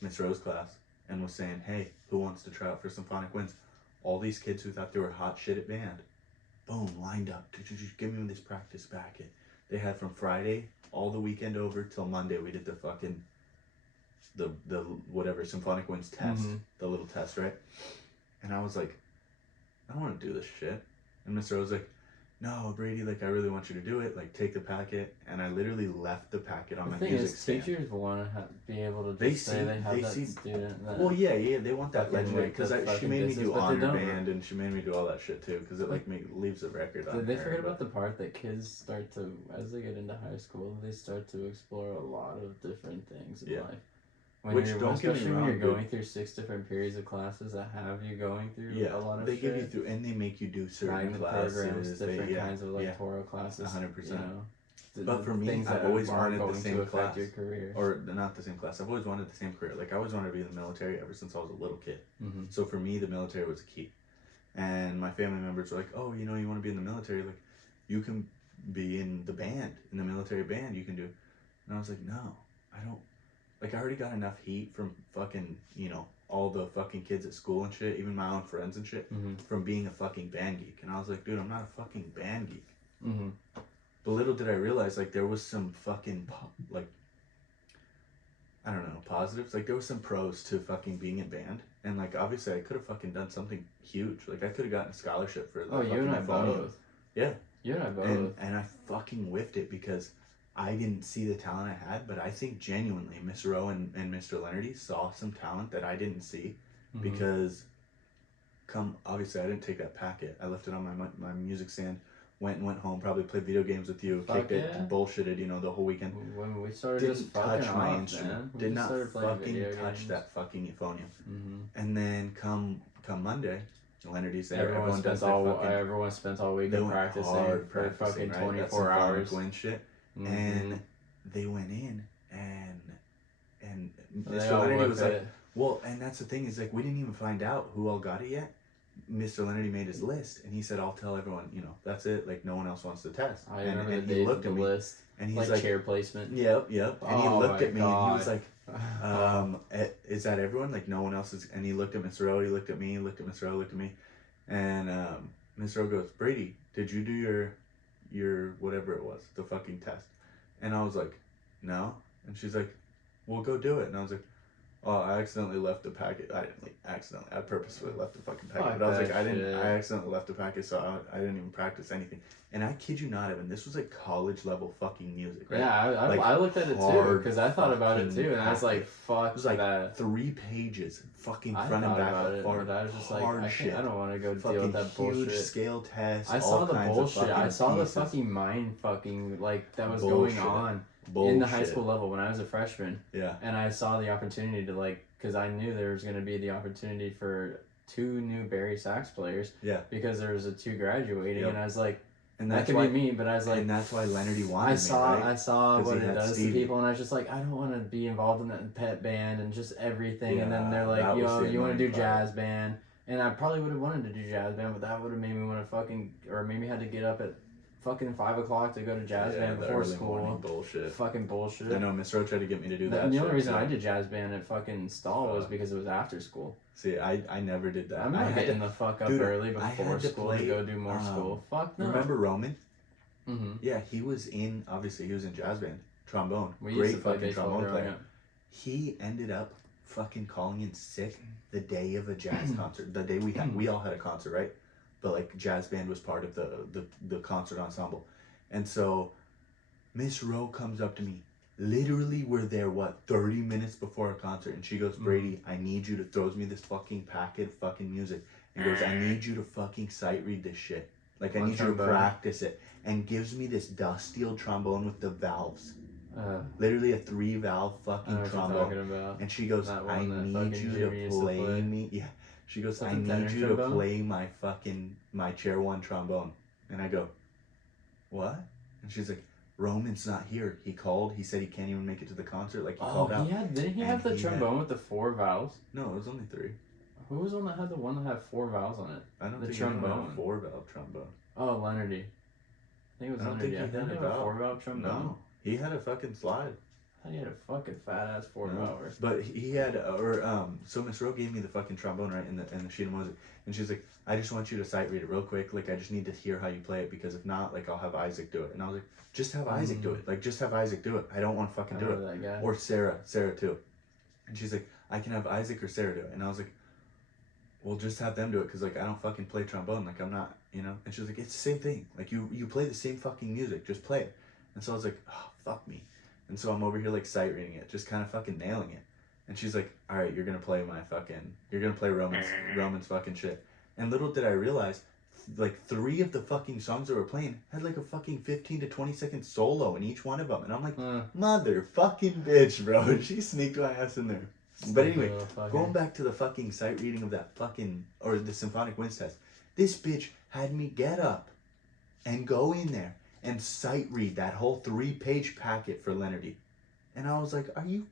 Miss Rowe's class and was saying, "Hey, who wants to try out for symphonic winds?" All these kids who thought they were hot shit at band, boom, lined up. Just give me this practice packet. They had from Friday all the weekend over till Monday. We did the fucking the whatever symphonic winds test, the little test, right? And I was like, I don't want to do this shit. And Mr. O was like, no, Brady, like I really want you to do it. Like take the packet. And I literally left the packet on The my thing music is, stand. teachers want to be able to just They say see- they have they that see- student. That Well, yeah, they want that fucking, legendary like, the because she fucking made me business, do but they honor don't- band and she made me do all that shit too because it like leaves a record on Did they there, forget but- about the part that kids start to, as they get into high school, they start to explore a lot of different things in Yeah. life. When Which, you're, don't get me especially when wrong, you're dude. going through 6 different periods of classes that have you going through a lot of they shit. give you through and they make you do certain Magnet classes. programs, different yeah, kinds of like yeah. Toro classes. 100%. You know, But for me, things I've that always are wanted the going same to affect class. your career. Or not the same class. I've always wanted the same career. Like I always wanted to be in the military ever since I was a little kid. Mm-hmm. So for me, the military was a key. And my family members were like, "Oh, you know, you want to be in the military? Like, you can be in the band, in the military band. You can do." And I was like, "No, I don't. Like, I already got enough heat from fucking, all the fucking kids at school and shit, even my own friends and shit, from being a fucking band geek." And I was like, "Dude, I'm not a fucking band geek." Mm-hmm. But little did I realize, like, there was some fucking, I don't know, positives. Like, there was some pros to fucking being in band. And, like, obviously, I could have fucking done something huge. Like, I could have gotten a scholarship for the Oh, you fucking and I euphonium. both. Yeah. You and I both. And I fucking whiffed it because I didn't see the talent I had. But I think genuinely, Miss Rowe and Mr. Leonardy saw some talent that I didn't see. Mm-hmm. Because, obviously, I didn't take that packet. I left it on my music stand. Went home, probably played video games with you, Fuck kicked it, yeah. bullshitted, the whole weekend. When we started Didn't just fucking touch my off, instrument. man. We Did just not started playing fucking video touch games. that fucking euphonium. Mm-hmm. And then come Monday, Leonardy's there. Everyone does spends all week they went practicing hard for practicing, fucking right? 24 That symphonic hours. wind shit. Mm-hmm. And they went in and They Mr. all Leonardy whip was like, it. well, and that's the thing is like we didn't even find out who all got it yet. Mr. Leonardy made his list and he said, "I'll tell everyone, that's it. Like no one else wants to test." I and remember and the he days looked of at the me list, and he's like like, chair placement. Yep. And he Oh looked my at me and he God. was like, is that everyone? Like no one else is. And he looked at Mr. Rowe, he looked at me, looked at Mr. Rowe, looked at me, and Mr. Rowe goes, "Brady, did you do your whatever it was, the fucking test?" And I was like, "No." And she's like, "Well, go do it." And I was like, "Oh, I accidentally left the packet." I didn't accidentally. I purposefully left the fucking packet. Fuck But I was that like, I shit. accidentally left the packet, so I didn't even practice anything. And I kid you not, Evan, this was like college level fucking music, right? Yeah, Like, I looked at it too hard because I thought about it fucking too, and I was like, packet. "Fuck It was like that." 3 pages, fucking I front and thought back, about of it, hard, but I was just like, hard I shit. don't want to go deal Fucking with that huge bullshit. scale tests. I all saw the kinds of bullshit. I fucking saw the pieces. fucking mind fucking like that was Bullshit. going on Bullshit. in the high school level when I was a freshman, Yeah. and I saw the opportunity to because I knew there was going to be the opportunity for 2 new Barry sax players. Yeah. Because there was a 2 graduating, Yep. and I was like, And that that's could why, be me, but I was like, and that's why Leonardy wanted I saw me, right? I saw 'Cause what he it had does Stevie. to people, and I was just like, I don't want to be involved in that pet band and just everything. And then they're Yeah, like, that was the you want to do annoying jazz band, and I probably would have wanted to do jazz band, but that would have made me want to maybe had to get up at fucking 5 o'clock to go to jazz band the before early morning school. bullshit. Fucking bullshit. I know Miss Rowe tried to get me to do The, that. the only shit, reason too. I did jazz band at fucking Stall was Fuck. because it was after school. See, I never did that. I'm not getting the fuck up Dude, early I before had to school play, to go do more school. Fuck no. Remember Roman? Mm-hmm. Yeah, he was in jazz band, trombone. We used Great to play fucking baseball trombone growing player. up. He ended up fucking calling in sick the day of a jazz concert. The day we all had a concert, right? But like jazz band was part of the concert ensemble. And so Miss Rowe comes up to me. Literally, we're there, 30 minutes before a concert. And she goes, "Brady, I need you to," throws me this fucking packet of fucking music. And goes, "I need you to fucking sight read this shit. Like, I need you to practice it. And gives me this dusty old trombone with the valves. Literally a 3-valve fucking trombone. And she goes, I need you to play me. Yeah. She goes, I need you to play my chair 1 trombone. And I go, what? And she's like, Roman's not here. He called. He said he can't even make it to the concert. Like, he called out. Didn't he have the trombone with the 4 valves? No, it was only 3. Who was one that had the one that had 4 valves on it? I don't the think trombone. He had a 4-valve trombone. Oh, Leonardy. I think it was Leonardy. Think he had a 4-valve trombone. No, he had a fucking slide. I thought he had a fucking fat ass 4-valve. But he had, so Miss Rowe gave me the fucking trombone, right, in the sheet of music, and she's like, I just want you to sight read it real quick. Like, I just need to hear how you play it, because if not, like, I'll have Isaac do it. And I was like, just have Isaac do it. Like, just have Isaac do it. I don't want to fucking do it. That guy. Or Sarah too. And she's like, I can have Isaac or Sarah do it. And I was like, well, just have them do it, because, like, I don't fucking play trombone. Like, I'm not, you know? And she was like, it's the same thing. Like, you play the same fucking music. Just play it. And so I was like, oh, fuck me. And so I'm over here, like, sight reading it, just kind of fucking nailing it. And she's like, all right, you're going to play Roman's fucking shit. And little did I realize, like, 3 of the fucking songs that we're playing had, like, a fucking 15 to 20 second solo in each one of them. And I'm like, motherfucking bitch, bro. She sneaked my ass in there. But anyway, going back to the fucking sight reading of that fucking, or the symphonic winds test, this bitch had me get up and go in there and sight read that whole 3-page packet for Leonardy. And I was like, are you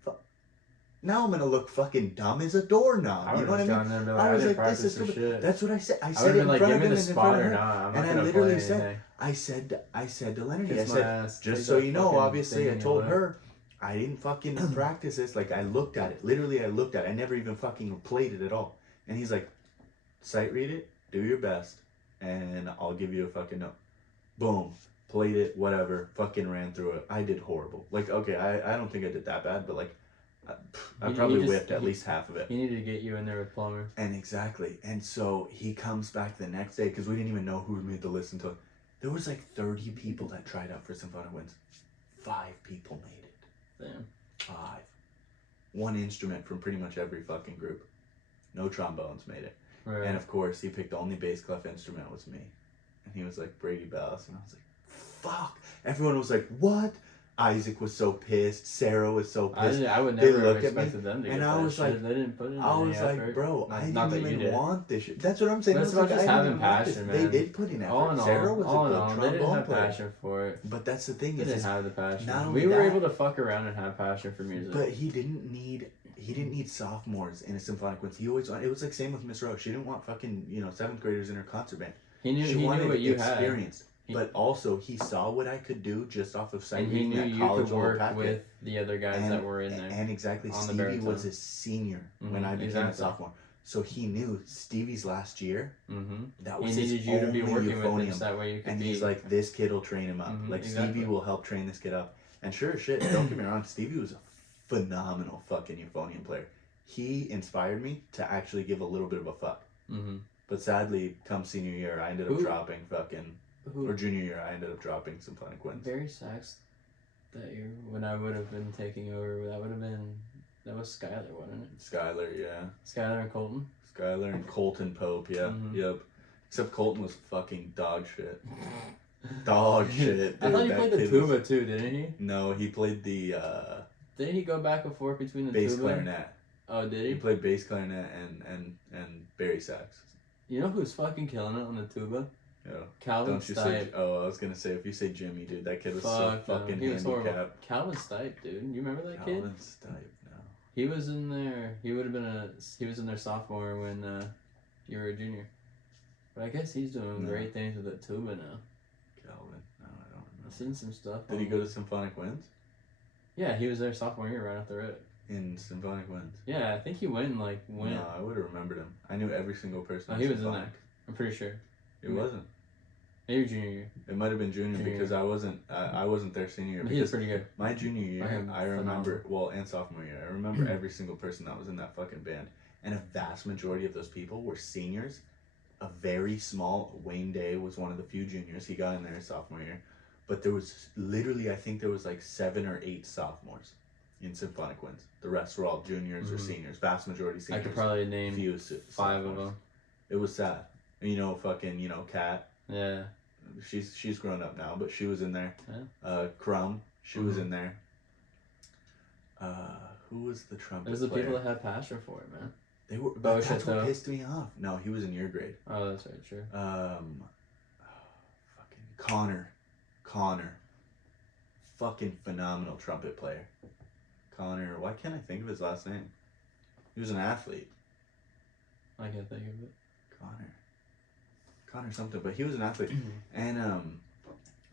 now I'm gonna look fucking dumb as a doorknob. You know what I mean? I was like, this is stupid. That's what I said. I said it in front of him and in front of her. And I literally said, I said to Leonardy, I said, just so you know, obviously I told her, I didn't fucking practice this. Like, I looked at it. Literally, I looked at it. I never even fucking played it at all. And he's like, sight read it, do your best, and I'll give you a fucking note. Boom. Played it, whatever, fucking ran through it. I did horrible. Like, okay, I don't think I did that bad, but, like, I probably whipped at least half of it. He needed to get you in there with Plummer. And exactly. And so he comes back the next day, because we didn't even know who we made to listen to. There was like 30 people that tried out for Symphonic Winds. 5 people made it. Damn. 5. 1 instrument from pretty much every fucking group. No trombones made it. Right. And of course, he picked the only bass clef instrument was me. And he was like, Brady Bass. And I was like, fuck. Everyone was like, what? Isaac was so pissed. Sarah was so pissed. I would never have expected them to get and I was like, they didn't put in I was like, effort. bro, I didn't even want this shit. That's what I'm saying. That's about just having passion, man. They did put in effort. Sarah was a good they didn't have player. passion for it. But that's the thing. They didn't have the passion. We were able to fuck around and have passion for music. But he didn't need sophomores in a symphonic winds. He always wanted, it was like same with Miss Rose. She didn't want fucking 7th graders in her concert band. He knew what you experience. Had. But also, he saw what I could do just off of sight reading that college could work with the other guys that were in there. And exactly, Stevie was a senior when I became a sophomore. So he knew Stevie's last year. Mm-hmm. That was he his needed you to be working with him, so that way you could and he's like, this kid will train him up. Like, Stevie will help train this kid up. And sure as shit, don't get me wrong, Stevie was a phenomenal fucking euphonium player. He inspired me to actually give a little bit of a fuck. Mm-hmm. But sadly, come senior year, I ended up dropping fucking... Or junior year, I ended up dropping Symphonic Winds. Very sax that year, when I would have been taking over, that was Skylar, wasn't it? Skylar, yeah. Skylar and Colton? Skylar and Colton Pope, yeah. Mm-hmm. Yep. Except Colton was fucking dog shit. Dog shit, dude. I thought he played the tuba too, didn't he? No, he played the, Didn't he go back and forth between the bass tuba? clarinet. Oh, did he? He played bass clarinet and bari sax. You know who's fucking killing it on the tuba? Yeah. Calvin Stipe. I was gonna say, if you say Jimmy, dude, that kid was so fucking handicapped. Calvin Stipe, dude. You remember that kid? Calvin Stipe, no. He was in there. He was in their sophomore when you were a junior. But I guess he's doing great things with the tuba now. Calvin, no, I don't remember. I've seen some stuff. Did he go to Symphonic Winds? Yeah, he was there sophomore year right after it. In Symphonic Winds? Yeah, I think he went. No, I would have remembered him. I knew every single person. Oh, he was in there. I'm pretty sure. It wasn't. Maybe junior year. It might have been junior because I wasn't there senior year. He was pretty good. My junior year, I remember, and sophomore year, I remember every single person that was in that fucking band. And a vast majority of those people were seniors. A very small, Wayne Day was one of the few juniors. He got in there sophomore year. But there was literally, I think there was like 7 or 8 sophomores in Symphonic Winds. The rest were all juniors or seniors. Vast majority seniors. I could probably name 5 of them. It was sad. Fucking, Kat. Yeah. She's grown up now, but she was in there. Yeah. Crumb, she was in there. Who was the trumpet There's the player? people that had passion for it, man. They were. But That's what pissed me off. No, he was in your grade. Oh, that's right, true. Fucking Connor. Fucking phenomenal trumpet player. Connor. Why can't I think of his last name? He was an athlete. I can't think of it. Connor something, but he was an athlete. And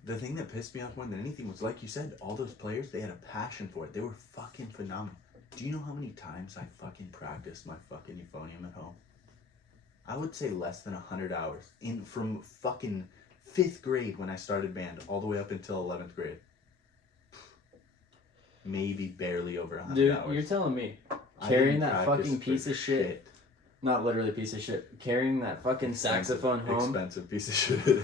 the thing that pissed me off more than anything was, like you said, all those players, they had a passion for it. They were fucking phenomenal. Do you know how many times I fucking practiced my fucking euphonium at home? I would say less than 100 hours. From fucking 5th grade when I started band all the way up until 11th grade. Maybe barely over 100 hours. Dude, you're telling me carrying that fucking piece of shit. Not literally piece of shit. Carrying that fucking saxophone home. Expensive piece of shit.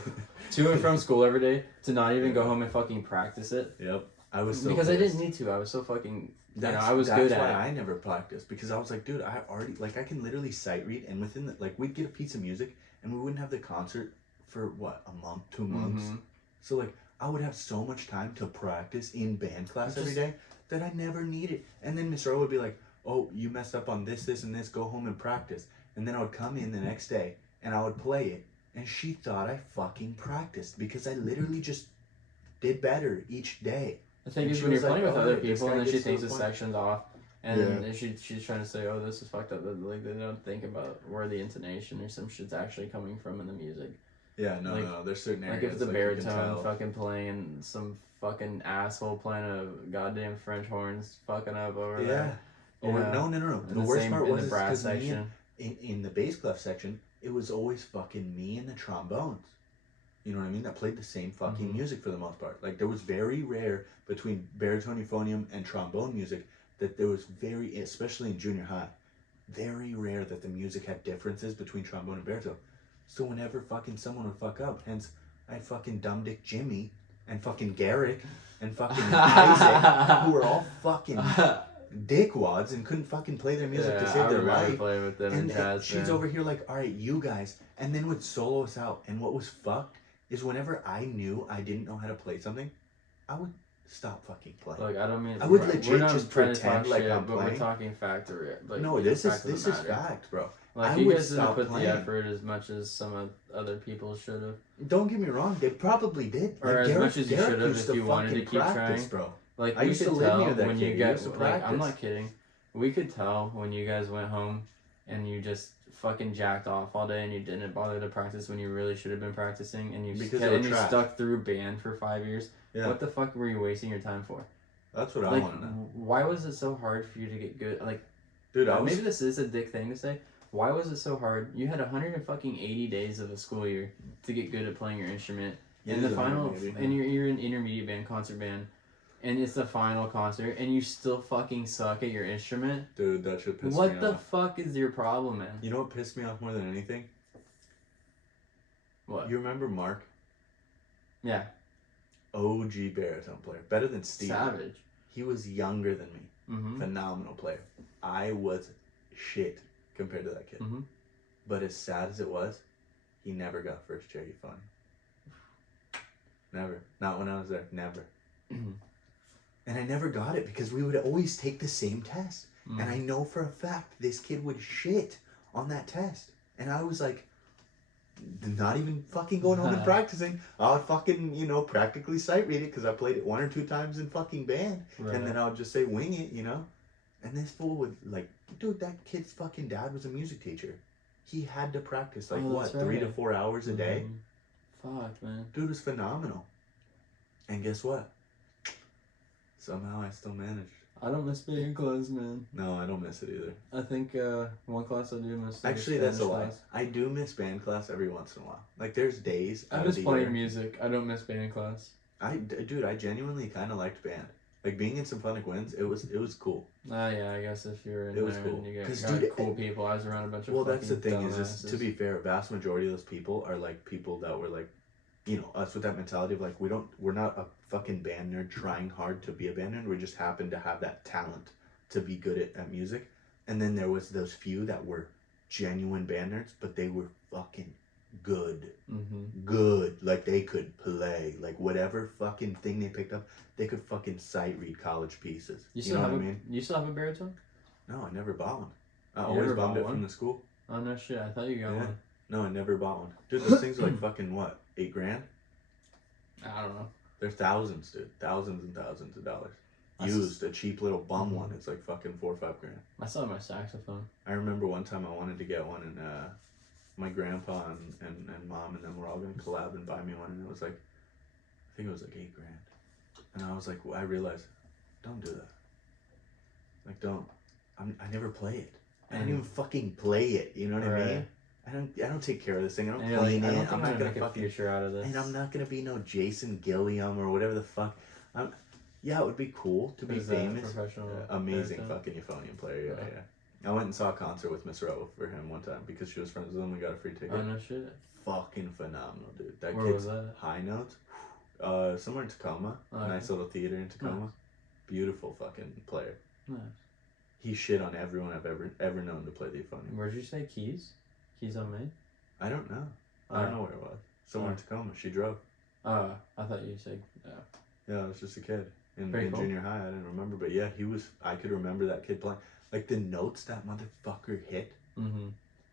To and from school every day to not even go home and fucking practice it. Yep. I was so because pissed. I didn't need to. I was so fucking. I was good at it. That's why it. I never practiced, because I was like, dude, I already I can literally sight read, and within we'd get a piece of music and we wouldn't have the concert for what, a month, 2 months. So I would have so much time to practice in band class every day that I never needed. And then Miss Earl would be like, oh, you messed up on this, and this, go home and practice. And then I would come in the next day and I would play it, and she thought I fucking practiced because I literally just did better each day. The thing is, when you're playing with other people and then she thinks the section's off, and then she's trying to say, oh, this is fucked up, but they don't think about where the intonation or some shit's actually coming from in the music. Yeah, no, there's certain areas. Like if it's a baritone fucking playing and some fucking asshole playing a goddamn French horns fucking up over there. Oh, no. The worst part was because in the bass clef section, it was always fucking me and the trombones. You know what I mean? That played the same fucking music for the most part. Like, there was very rare between baritone euphonium and trombone music that there was especially in junior high, very rare that the music had differences between trombone and baritone. So whenever fucking someone would fuck up, hence I had fucking Dumb Dick Jimmy and fucking Garrick and fucking Isaac, who were all fucking dickwads and couldn't fucking play their music to save their life. With them and she's over here like, all right, you guys, and then would solo us out. And what was fucked is whenever I knew I didn't know how to play something, I would stop fucking playing. Like, I don't mean I would legit just pretend like I'm but playing. We're talking fact. Like, no, this is fact, bro. Like, you guys didn't put the effort as much as some other people should have. Don't get me wrong, they probably did. Or as much as you should have if you wanted to keep trying. Bro. Like, we could tell when you guys, like, I'm not kidding. We could tell when you guys went home and you just fucking jacked off all day and you didn't bother to practice when you really should have been practicing, and you stuck through band for 5 years. Yeah. What the fuck were you wasting your time for? That's what I want to know. Why was it so hard for you to get good? Like, dude, maybe this is a dick thing to say. Why was it so hard? You had 180 days of a school year to get good at playing your instrument. And the final, and you're in intermediate band, concert band, and it's the final concert, and you still fucking suck at your instrument. Dude, that should piss me off. What the fuck is your problem, man? You know what pissed me off more than anything? What? You remember Mark? Yeah. OG baritone player, better than Steve. Savage. He was younger than me. Phenomenal player. I was shit compared to that kid. But as sad as it was, he never got first chair euphonium. Never. Not when I was there. Never. And I never got it because we would always take the same test. And I know for a fact this kid would shit on that test. And I was like, not even fucking going home and practicing. I would fucking, practically sight read it because I played it 1 or 2 times in fucking band. Right. And then I would just say, wing it, And this fool would, like, dude, that kid's fucking dad was a music teacher. He had to practice, 3 to 4 hours a day? Fuck, man. Dude was phenomenal. And guess what? Somehow I still managed. I don't miss being in class, man. No, I don't miss it either. I think one class I do miss. Actually, that's a lie. I do miss band class every once in a while. Like, there's days I miss playing music. I don't miss band class. Dude, I genuinely kind of liked band. Like, being in Symphonic Winds, it was cool. Yeah, I guess if you're in it was there cool. and you got cool people. I was around a bunch of well, that's the thing is, just, to be fair, a vast majority of those people are, like, people that were, like, us with that mentality of, like, we're not a fucking band nerd trying hard to be a band nerd. We just happen to have that talent to be good at music. And then there was those few that were genuine band nerds, but they were fucking good. Mm-hmm. Good. Like, they could play. Like, whatever fucking thing they picked up, they could fucking sight read college pieces. You know what I mean? You still have a baritone? No, I never bought one. I You always never bummed bought it one? from the school. Oh, no shit. I thought you got one. No, I never bought one. Dude, those things are like fucking what? $8,000? I don't know. They're thousands, dude. Thousands and thousands of dollars. Used, a cheap little bum one. It's like fucking $4 or $5 grand. I still have my saxophone. I remember one time I wanted to get one, and my grandpa and mom and them were all gonna collab and buy me one, and it was like, I think it was like $8 grand. And I was like, I realized, don't do that. Like, don't. I never play it. I don't even fucking play it. You know what I mean? I don't take care of this thing. I don't clean it. I'm not gonna make a future out of this. And I'm not gonna be no Jason Gilliam or whatever the fuck. Yeah, it would be cool to be famous. Amazing fucking euphonium player. Yeah. I went and saw a concert with Miss Rowe for him one time because she was friends with him. We got a free ticket. Oh no shit. Fucking phenomenal, dude. That Where kid's was that? high notes. Somewhere in Tacoma. Okay. Nice little theater in Tacoma. Nice. Beautiful fucking player. Nice. He shit on everyone I've ever known to play the euphonium. Where'd you say Keys? Keys on Main? I don't know. I don't know where it was. Somewhere in Tacoma. She drove. I thought you said Yeah, I was just a kid. In cool. junior high, I didn't remember. But yeah, I could remember that kid playing. Like, the notes that motherfucker hit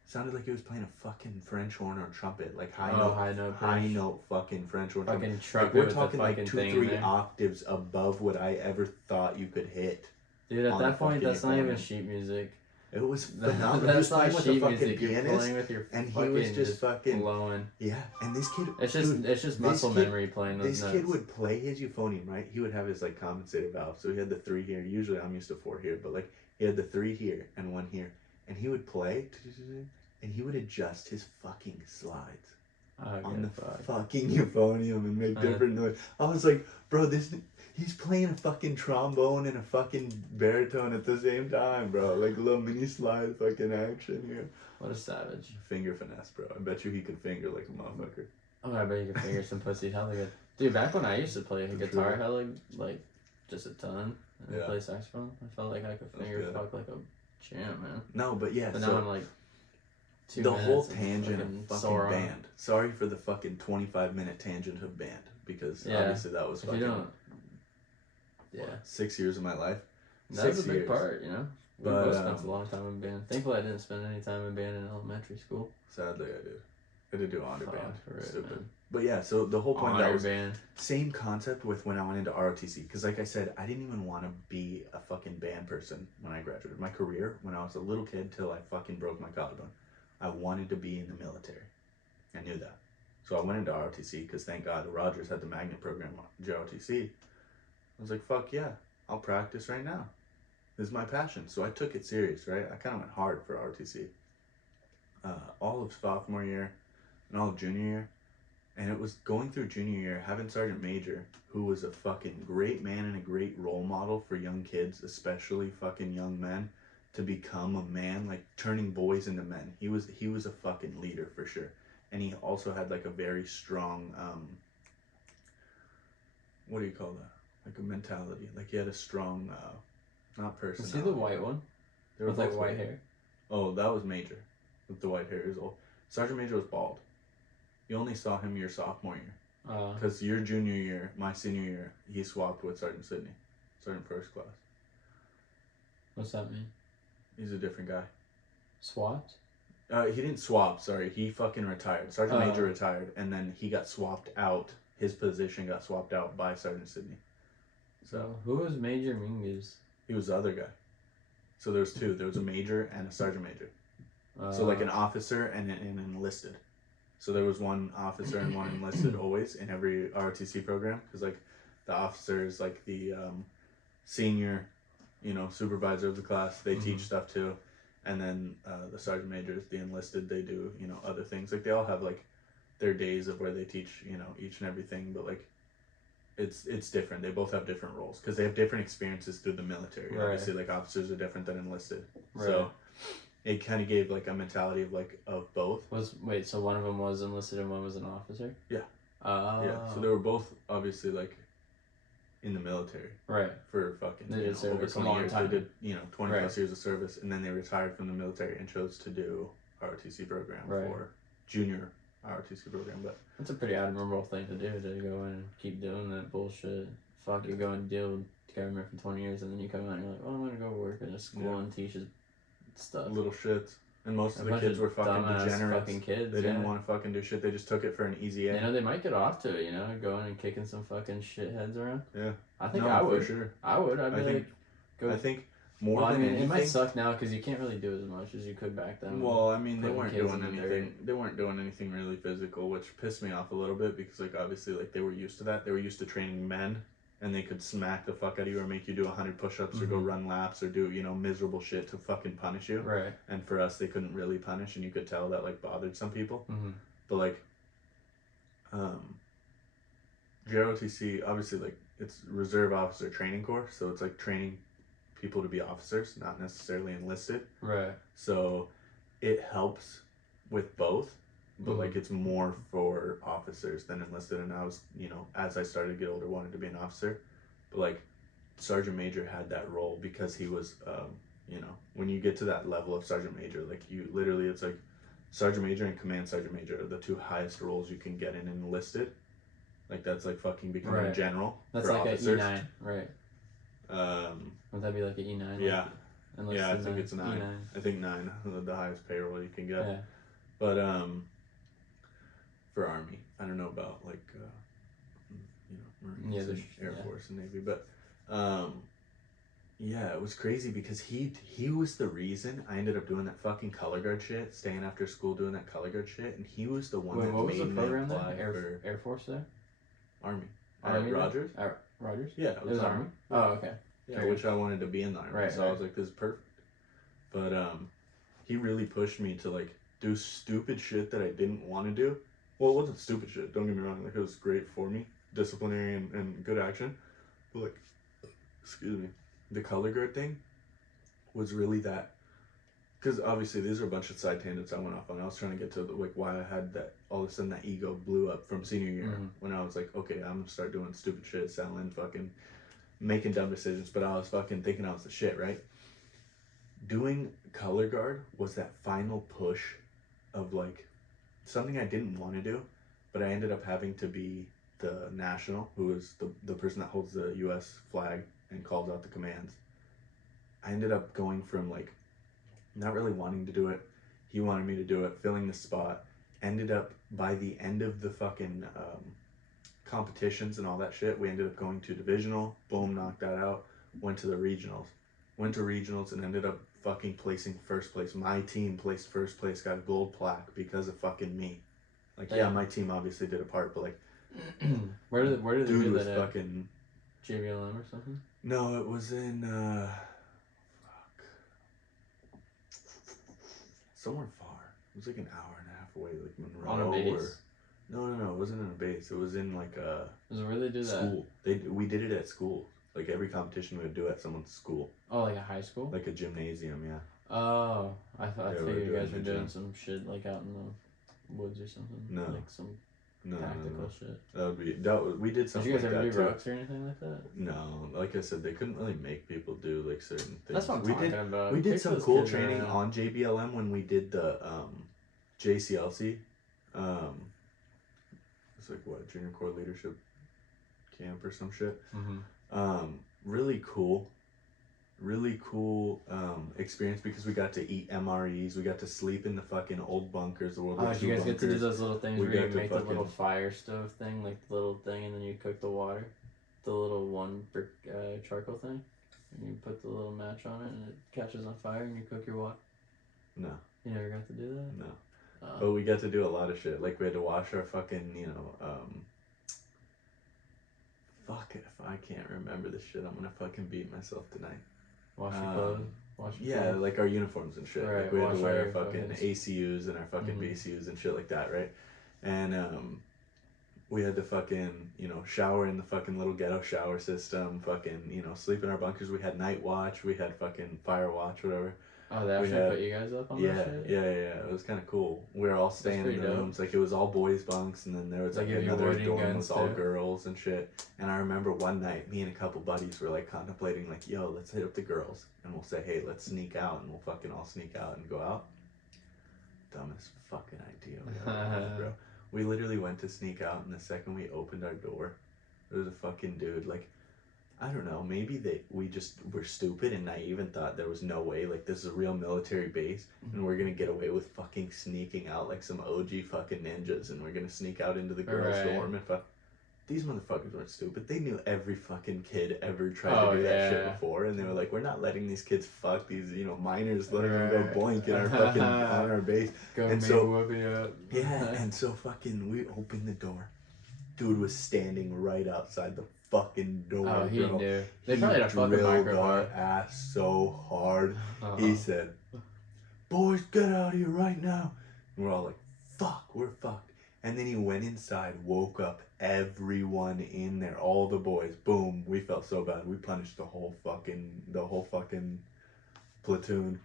sounded like he was playing a fucking French horn or trumpet. Like, high note fucking French horn. Fucking trumpet. Like, we're with talking the like fucking 2-3 octaves above what I ever thought you could hit. Dude, at that point, that's not even sheet music. It was phenomenal. That's he was not playing sheet with a fucking music. You're pianist, playing with your and he was just fucking blowing. Yeah, and this kid. It's just muscle memory playing those This notes. kid would play his euphonium, right? He would have his like compensated valve, so he had the 3 here. Usually, I'm used to 4 here, but like he had the 3 here and 1 here, and he would play, and he would adjust his fucking slides on the fucking euphonium and make different noise. I was like, bro, he's playing a fucking trombone and a fucking baritone at the same time, bro. Like a little mini slide fucking action here. What a savage. Finger finesse, bro. I bet you he could finger like a motherfucker. Oh, I bet you could finger some pussy hella good. Dude, back when I used to play guitar hella, like, just a ton, and play saxophone, I felt like I could finger fuck like a champ, man. No, but yeah, but now I'm like, the whole tangent of fucking band. Sorry for the fucking 25-minute tangent of band, because obviously that was fucking... Yeah. 6 years of my life. That was a big part, you know? We both spent a long time in band. Thankfully, I didn't spend any time in band in elementary school. Sadly, I did. I did do honor band. Stupid. Man. But yeah, so the whole point honor that was band. Same concept with when I went into ROTC. Because like I said, I didn't even want to be a fucking band person when I graduated. My career, when I was a little kid till I fucking broke my collarbone, I wanted to be in the military. I knew that. So I went into ROTC because thank God Rogers had the magnet program on ROTC. I was like, fuck yeah, I'll practice right now. This is my passion. So I took it serious, right? I kind of went hard for ROTC. All of sophomore year and all of junior year. And it was going through junior year, having Sergeant Major, who was a fucking great man and a great role model for young kids, especially fucking young men, to become a man, like turning boys into men. He was a fucking leader for sure. And he also had like a very strong, what do you call that? Like a mentality. Like he had a strong, not personality. Was he the white one? With like white hair? Oh, that was Major. With the white hair. He was old. Sergeant Major was bald. You only saw him your sophomore year. Because your junior year, my senior year, he swapped with Sergeant Sidney. Sergeant First Class. What's that mean? He's a different guy. Swapped? He didn't swap, sorry. He fucking retired. Sergeant Major retired, and then he got swapped out. His position got swapped out by Sergeant Sidney. So who was Major Mingus? He was the other guy. So there was two. There was a major and a sergeant major. So like an officer and an enlisted. So there was one officer and one enlisted always in every ROTC program, because like the officer is like the senior, supervisor of the class. They teach stuff too, and then the sergeant major is the enlisted. They do other things. Like they all have like their days of where they teach each and everything, but like it's different. They both have different roles because they have different experiences through the military. Right. Obviously, like officers are different than enlisted. Right. So it kind of gave like a mentality of both. So one of them was enlisted and one was an officer? Yeah. Yeah. So they were both obviously like in the military. Right. For fucking over 20 years. They did 20 plus years of service, and then they retired from the military and chose to do ROTC program for junior ROTC program, but It's a pretty admirable thing to do, to go in and keep doing that bullshit. Fuck, you go and deal with government for 20 years and then you come out and you're like, oh, I'm gonna go work in a school and teach stuff. little shits. And most of A the bunch kids of were fucking dumbass degenerates. fucking kids, They didn't want to fucking do shit. They just took it for an easy A. You know, they might get off to it, you know, going and kicking some fucking shitheads around. Yeah. I think No, I would. for sure. I would. I'd be like, go. I think more Well, I than mean, anything. it might suck now because you can't really do as much as you could back then. Well, I mean, they putting weren't kids doing in the anything. They weren't doing anything really physical, which pissed me off a little bit because, like, obviously, like, they were used to that. They were used to training men, and they could smack the fuck out of you or make you do 100 push-ups or go run laps or do, you know, miserable shit to fucking punish you. Right. And for us, they couldn't really punish, and you could tell that, like, bothered some people. Mm-hmm. But, like, JROTC, obviously, like, it's Reserve Officer Training Corps, so it's, like, training people to be officers, not necessarily enlisted. Right. So it helps with both, but like it's more for officers than enlisted. And I was, you know, as I started to get older, wanted to be an officer, but like Sergeant Major had that role because he was, you know, when you get to that level of Sergeant Major, like you literally, it's like Sergeant Major and Command Sergeant Major are the two highest roles you can get in enlisted. Like that's like fucking becoming a general. That's for like officers. an E9, right? Would that be like an E9? Yeah. Like, Yeah, I think it's 9. E9. I think 9, the highest payroll you can get. Yeah. But for Army, I don't know about like you know, Marines, and Air Force and Navy, but yeah, it was crazy because he was the reason I ended up doing that fucking color guard shit, staying after school doing that color guard shit, and he was the one that what was made the program me apply there? for Air Force there? Army. Rogers? Rogers? Rogers? Yeah, it was Army. Yeah. Oh, okay. Yeah, which I wanted to be in the Army, so I was like, this is perfect. But he really pushed me to like do stupid shit that I didn't want to do. Well, it wasn't stupid shit, don't get me wrong, like it was great for me, disciplinary and good action. But like, excuse me, the color guard thing was really that, because obviously these are a bunch of side tangents I went off on. I was trying to get to like why I had that, all of a sudden that ego blew up from senior year when I was like, okay, I'm gonna start doing stupid shit, selling, fucking making dumb decisions, but I was fucking thinking I was the shit, right? Doing color guard was that final push of like something I didn't want to do, but I ended up having to be the national, who is the person that holds the U.S. flag and calls out the commands. I ended up going from like not really wanting to do it, he wanted me to do it, filling the spot, ended up by the end of the fucking competitions and all that shit, we ended up going to divisional, boom, knocked that out, went to regionals and ended up fucking placing first place. My team placed first place, got a gold plaque because of fucking me. Like, yeah, my team obviously did a part, but like, where did they dude do was that fucking JBLM or something? No, it was in somewhere far. It was like an hour and a half away, like Monroe. On a base? No, it wasn't in a base. It was in like a where they do school. We did it at school. Like every competition we would do at someone's school. Oh, like a high school? Like a gymnasium, yeah. Oh, I figured you guys were doing gym. some shit like out in the woods or something. No. Like some tactical shit. We did something Did you guys like ever that do too. rocks or anything like that? No, like I said, they couldn't really make people do like certain things. That's what I'm talking about. We did Take some those cool kids training around. on JBLM when we did the JCLC. It's like what, Junior Corps Leadership Camp or some shit. Really cool experience because we got to eat MREs, we got to sleep in the fucking old bunkers, the World War II did you guys get to do bunkers. those little things We where you got to make the little fucking- fire stove thing, like the little thing, and then you cook the water? The little one brick charcoal thing? And you put the little match on it and it catches on fire and you cook your water? No. You never got to do that? No. But we got to do a lot of shit. Like we had to wash our fucking, you know, fuck it, if I can't remember this shit, I'm gonna fucking beat myself tonight. Wash your clothes? Wash your Yeah, clothes? like our uniforms and shit. Right, Like we had wash to all wear your our fucking fucking- ACUs and our fucking BCUs and shit like that, right? And we had to fucking, you know, shower in the fucking little ghetto shower system, fucking, you know, sleep in our bunkers. We had night watch, we had fucking fire watch, whatever. Oh, they actually put you guys up on that shit? Yeah, it was kind of cool. We were all staying in pretty the dope. rooms, like it was all boys bunks, and then there was They like give you another wood and dorm guns, with all too? girls and shit. And I remember one night, me and a couple buddies were like contemplating, like, yo, let's hit up the girls, and we'll say, hey, let's sneak out, and we'll fucking all sneak out and go out. Dumbest fucking idea we ever had, bro. We literally went to sneak out, and the second we opened our door, there was a fucking dude. Like, I don't know, maybe we just were stupid and naive and thought there was no way, like, this is a real military base, and we're gonna get away with fucking sneaking out like some OG fucking ninjas, and we're gonna sneak out into the girls' Right. dorm and fuck. These motherfuckers weren't stupid. They knew every fucking kid ever tried to do that shit before, and they were like, we're not letting these kids fuck these, minors, letting them go boink in our fucking, on our base. Go And me so- whoopie up. Yeah, and so fucking, we opened the door. Dude was standing right outside the fucking door, Oh, he bro. knew. They He probably had a fucking drilled our microphone. ass so hard. Uh-huh. He said, boys, get out of here right now. And we're all like, fuck, we're fucked. And then he went inside, woke up everyone in there, all the boys. Boom, we felt so bad. We punished the whole fucking platoon.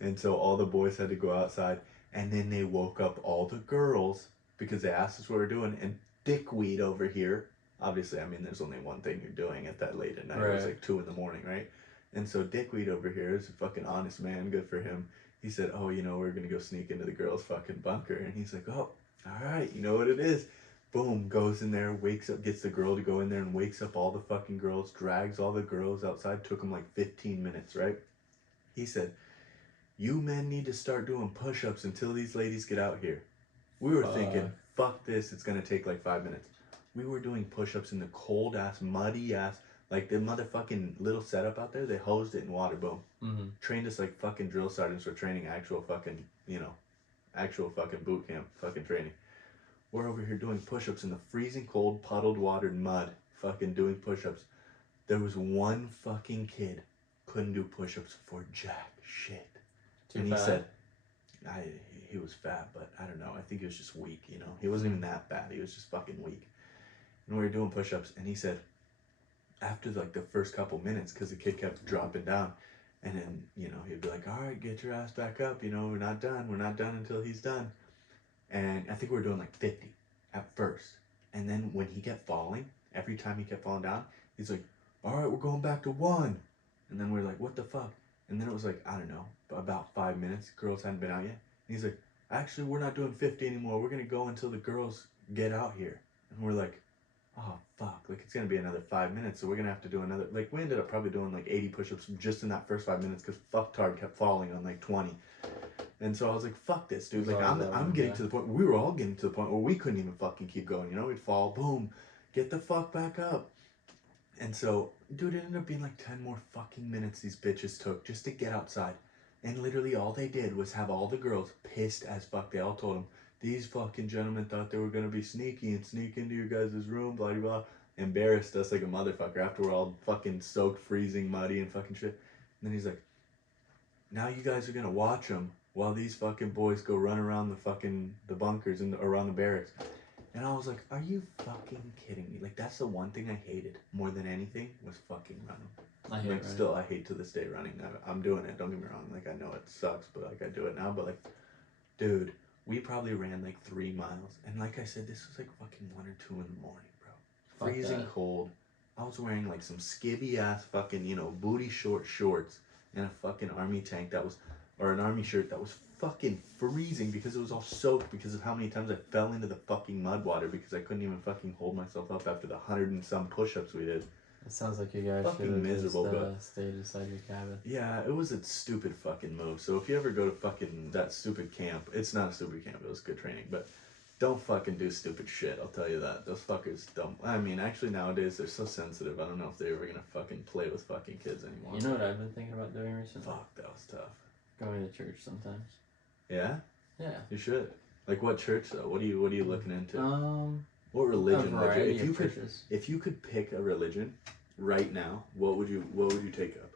And so all the boys had to go outside. And then they woke up all the girls because they asked us what we're doing. And dickweed over here, obviously, I mean, there's only one thing you're doing at that late at night. It was like 2 a.m, right? And so dickweed over here is a fucking honest man, good for him. He said, oh, we're gonna go sneak into the girls' fucking bunker. And he's like, oh, all right, you know what it is. Boom, goes in there, wakes up, gets the girl to go in there and wakes up all the fucking girls, drags all the girls outside. Took him like 15 minutes, right? He said, you men need to start doing push-ups until these ladies get out here. We were thinking, fuck this, it's gonna take like 5 minutes. We were doing push-ups in the cold ass, muddy ass, like the motherfucking little setup out there, they hosed it in water, boom. Mm-hmm. Trained us like fucking drill sergeants for training actual fucking, actual fucking boot camp fucking training. We're over here doing push-ups in the freezing cold, puddled watered mud, fucking doing push-ups. There was one fucking kid couldn't do push-ups for jack shit. Too and fat? He said, he was fat, but I don't know. I think he was just weak, He wasn't even that bad. He was just fucking weak. And we were doing push-ups, and he said, after like the first couple minutes, because the kid kept dropping down, and then, he'd be like, all right, get your ass back up. We're not done. We're not done until he's done. And I think we were doing like 50 at first. And then when he kept falling, every time he kept falling down, he's like, all right, we're going back to 1. And then we're like, what the fuck? And then it was like, I don't know, about 5 minutes. Girls hadn't been out yet. And he's like, actually, we're not doing 50 anymore. We're going to go until the girls get out here. And we're like, oh, fuck. Like, it's going to be another 5 minutes. So we're going to have to do another. Like, we ended up probably doing like 80 push-ups just in that first 5 minutes because fucktard kept falling on like 20. And so I was like, fuck this, dude. Like, I'm getting to the point. We were all getting to the point where we couldn't even fucking keep going. We'd fall, boom, get the fuck back up. And so, dude, it ended up being like 10 more fucking minutes these bitches took just to get outside. And literally all they did was have all the girls pissed as fuck. They all told them, these fucking gentlemen thought they were going to be sneaky and sneak into your guys' room, blah, blah, blah. Embarrassed us like a motherfucker after we're all fucking soaked, freezing, muddy, and fucking shit. And then he's like, now you guys are going to watch them while these fucking boys go run around the bunkers and around the barracks. And I was like, are you fucking kidding me? Like, that's the one thing I hated more than anything was fucking running. I hate to this day running. I'm doing it, don't get me wrong. Like, I know it sucks, but like, I do it now. But like, dude, we probably ran like 3 miles. And like I said, this was like fucking 1 or 2 in the morning, bro. Freezing cold. I was wearing like some skivvy ass fucking, booty short shorts and a fucking army tank or an army shirt that was fucking freezing because it was all soaked because of how many times I fell into the fucking mud water because I couldn't even fucking hold myself up after the 100 and some push-ups we did. It sounds like you guys fucking should have miserable, just stayed inside your cabin. Yeah, it was a stupid fucking move. So if you ever go to fucking that stupid camp, it's not a stupid camp, it was good training, but don't fucking do stupid shit, I'll tell you that. Those fuckers don't. I mean, actually nowadays they're so sensitive, I don't know if they're ever gonna fucking play with fucking kids anymore. You know what I've been thinking about doing recently? Fuck, that was tough. Going to church sometimes. Yeah? Yeah. You should. Like what church though? What are you looking into? What A religion? Like, variety of churches. if you could pick a religion right now, what would you take up?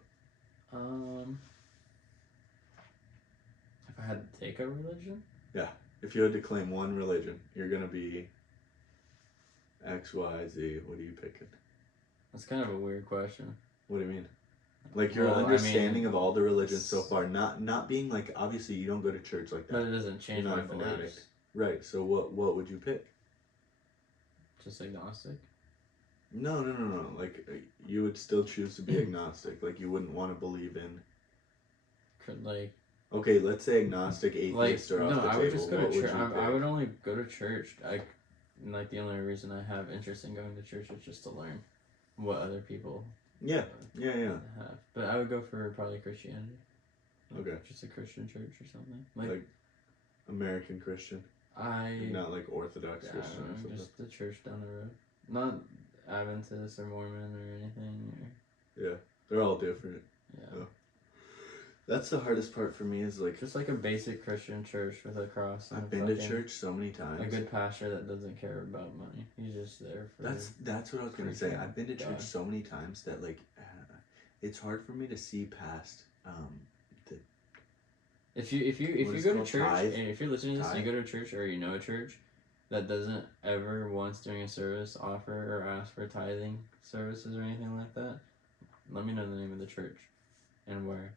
If I had to take a religion? Yeah. If you had to claim one religion, you're gonna be X, Y, Z. What are you picking? That's kind of a weird question. What do you mean? Like your understanding of all the religions so far, not being like, obviously you don't go to church like that. But it doesn't change You're my not a fanatic. beliefs. Right. So what would you pick? Just agnostic? No. Like you would still choose to be agnostic. Like you wouldn't want to believe in. Like Okay, let's say agnostic, atheist are off the I table. would just go What to would church. you pick? I would only go to church. Like the only reason I have interest in going to church is just to learn what other people Yeah. have. But I would go for probably Christianity. Like, Okay. just a Christian church or something. Like American Christian, not like Orthodox I Christian don't or know, something. just the church down the road. Not Adventist or Mormon or anything. Yeah, they're all different. Yeah. Oh. That's the hardest part for me is like Just like a basic Christian church with a cross. And I've been to church so many times. A good pastor that doesn't care about money. He's just there for. That's what I was gonna say. I've been to church God. so many times that like it's hard for me to see past the. If you What is go it to called? church Tithe? and if you're listening to this and Tithe? you go to a church or you know a church that doesn't ever once during a service offer or ask for tithing services or anything like that, let me know the name of the church and where.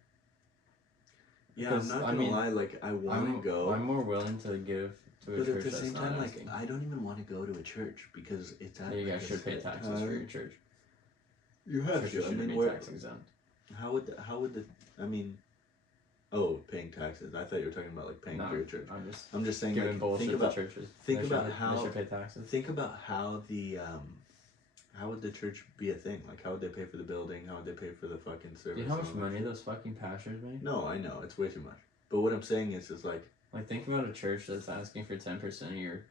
Yeah, I'm not gonna lie. Like I want to go. I'm more willing to give to a But church at the that's same not time, asking. like I don't even want to go to a church because it's at. You guys like, a should pay set taxes time. for your church. You have Churches to. I should mean, be where? tax exempt. How would the? I mean, oh, paying taxes. I thought you were talking about like paying No, for your church. I'm just saying. giving Like, bullshit think about to churches. think They about should- how- they should pay taxes. think about how the how would the church be a thing? Like, how would they pay for the building? How would they pay for the fucking service? Do you know how much and all that money shit? those fucking pastors make? No, I know it's way too much. But what I'm saying is like. Like, think about a church that's asking for 10% of your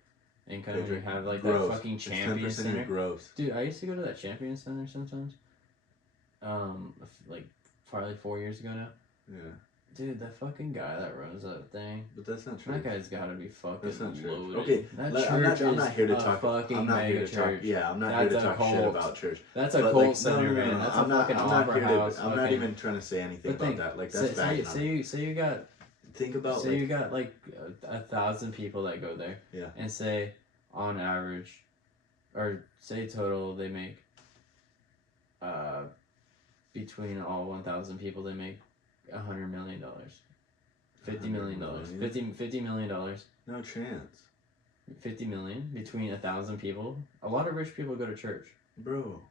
income Okay, to have, like, gross. that fucking It's champion 10% of center. your gross. Dude, I used to go to that champion center sometimes. Like, probably 4 years ago now. Yeah. Dude, that fucking guy that runs that thing. But that's not true. That guy's gotta be fucking That's not true. loaded. Okay, that I'm church not here to is talk. a fucking I'm not mega here to talk. church. Yeah, I'm not That's here to a talk shit cult. about church. That's a But, cult like, center, man. That's I'm a not. fucking I'm not opera here house. to. I'm not even trying to say anything But about think, that. Like that's bad. say you got. Think about. Say like, you got like 1,000 people that go there. Yeah. And say on average, or say total they make. Between all 1,000 people, they make $100 million. $50 million. $50 million. No chance, 50 million between 1,000 people. A lot of rich people go to church. bro.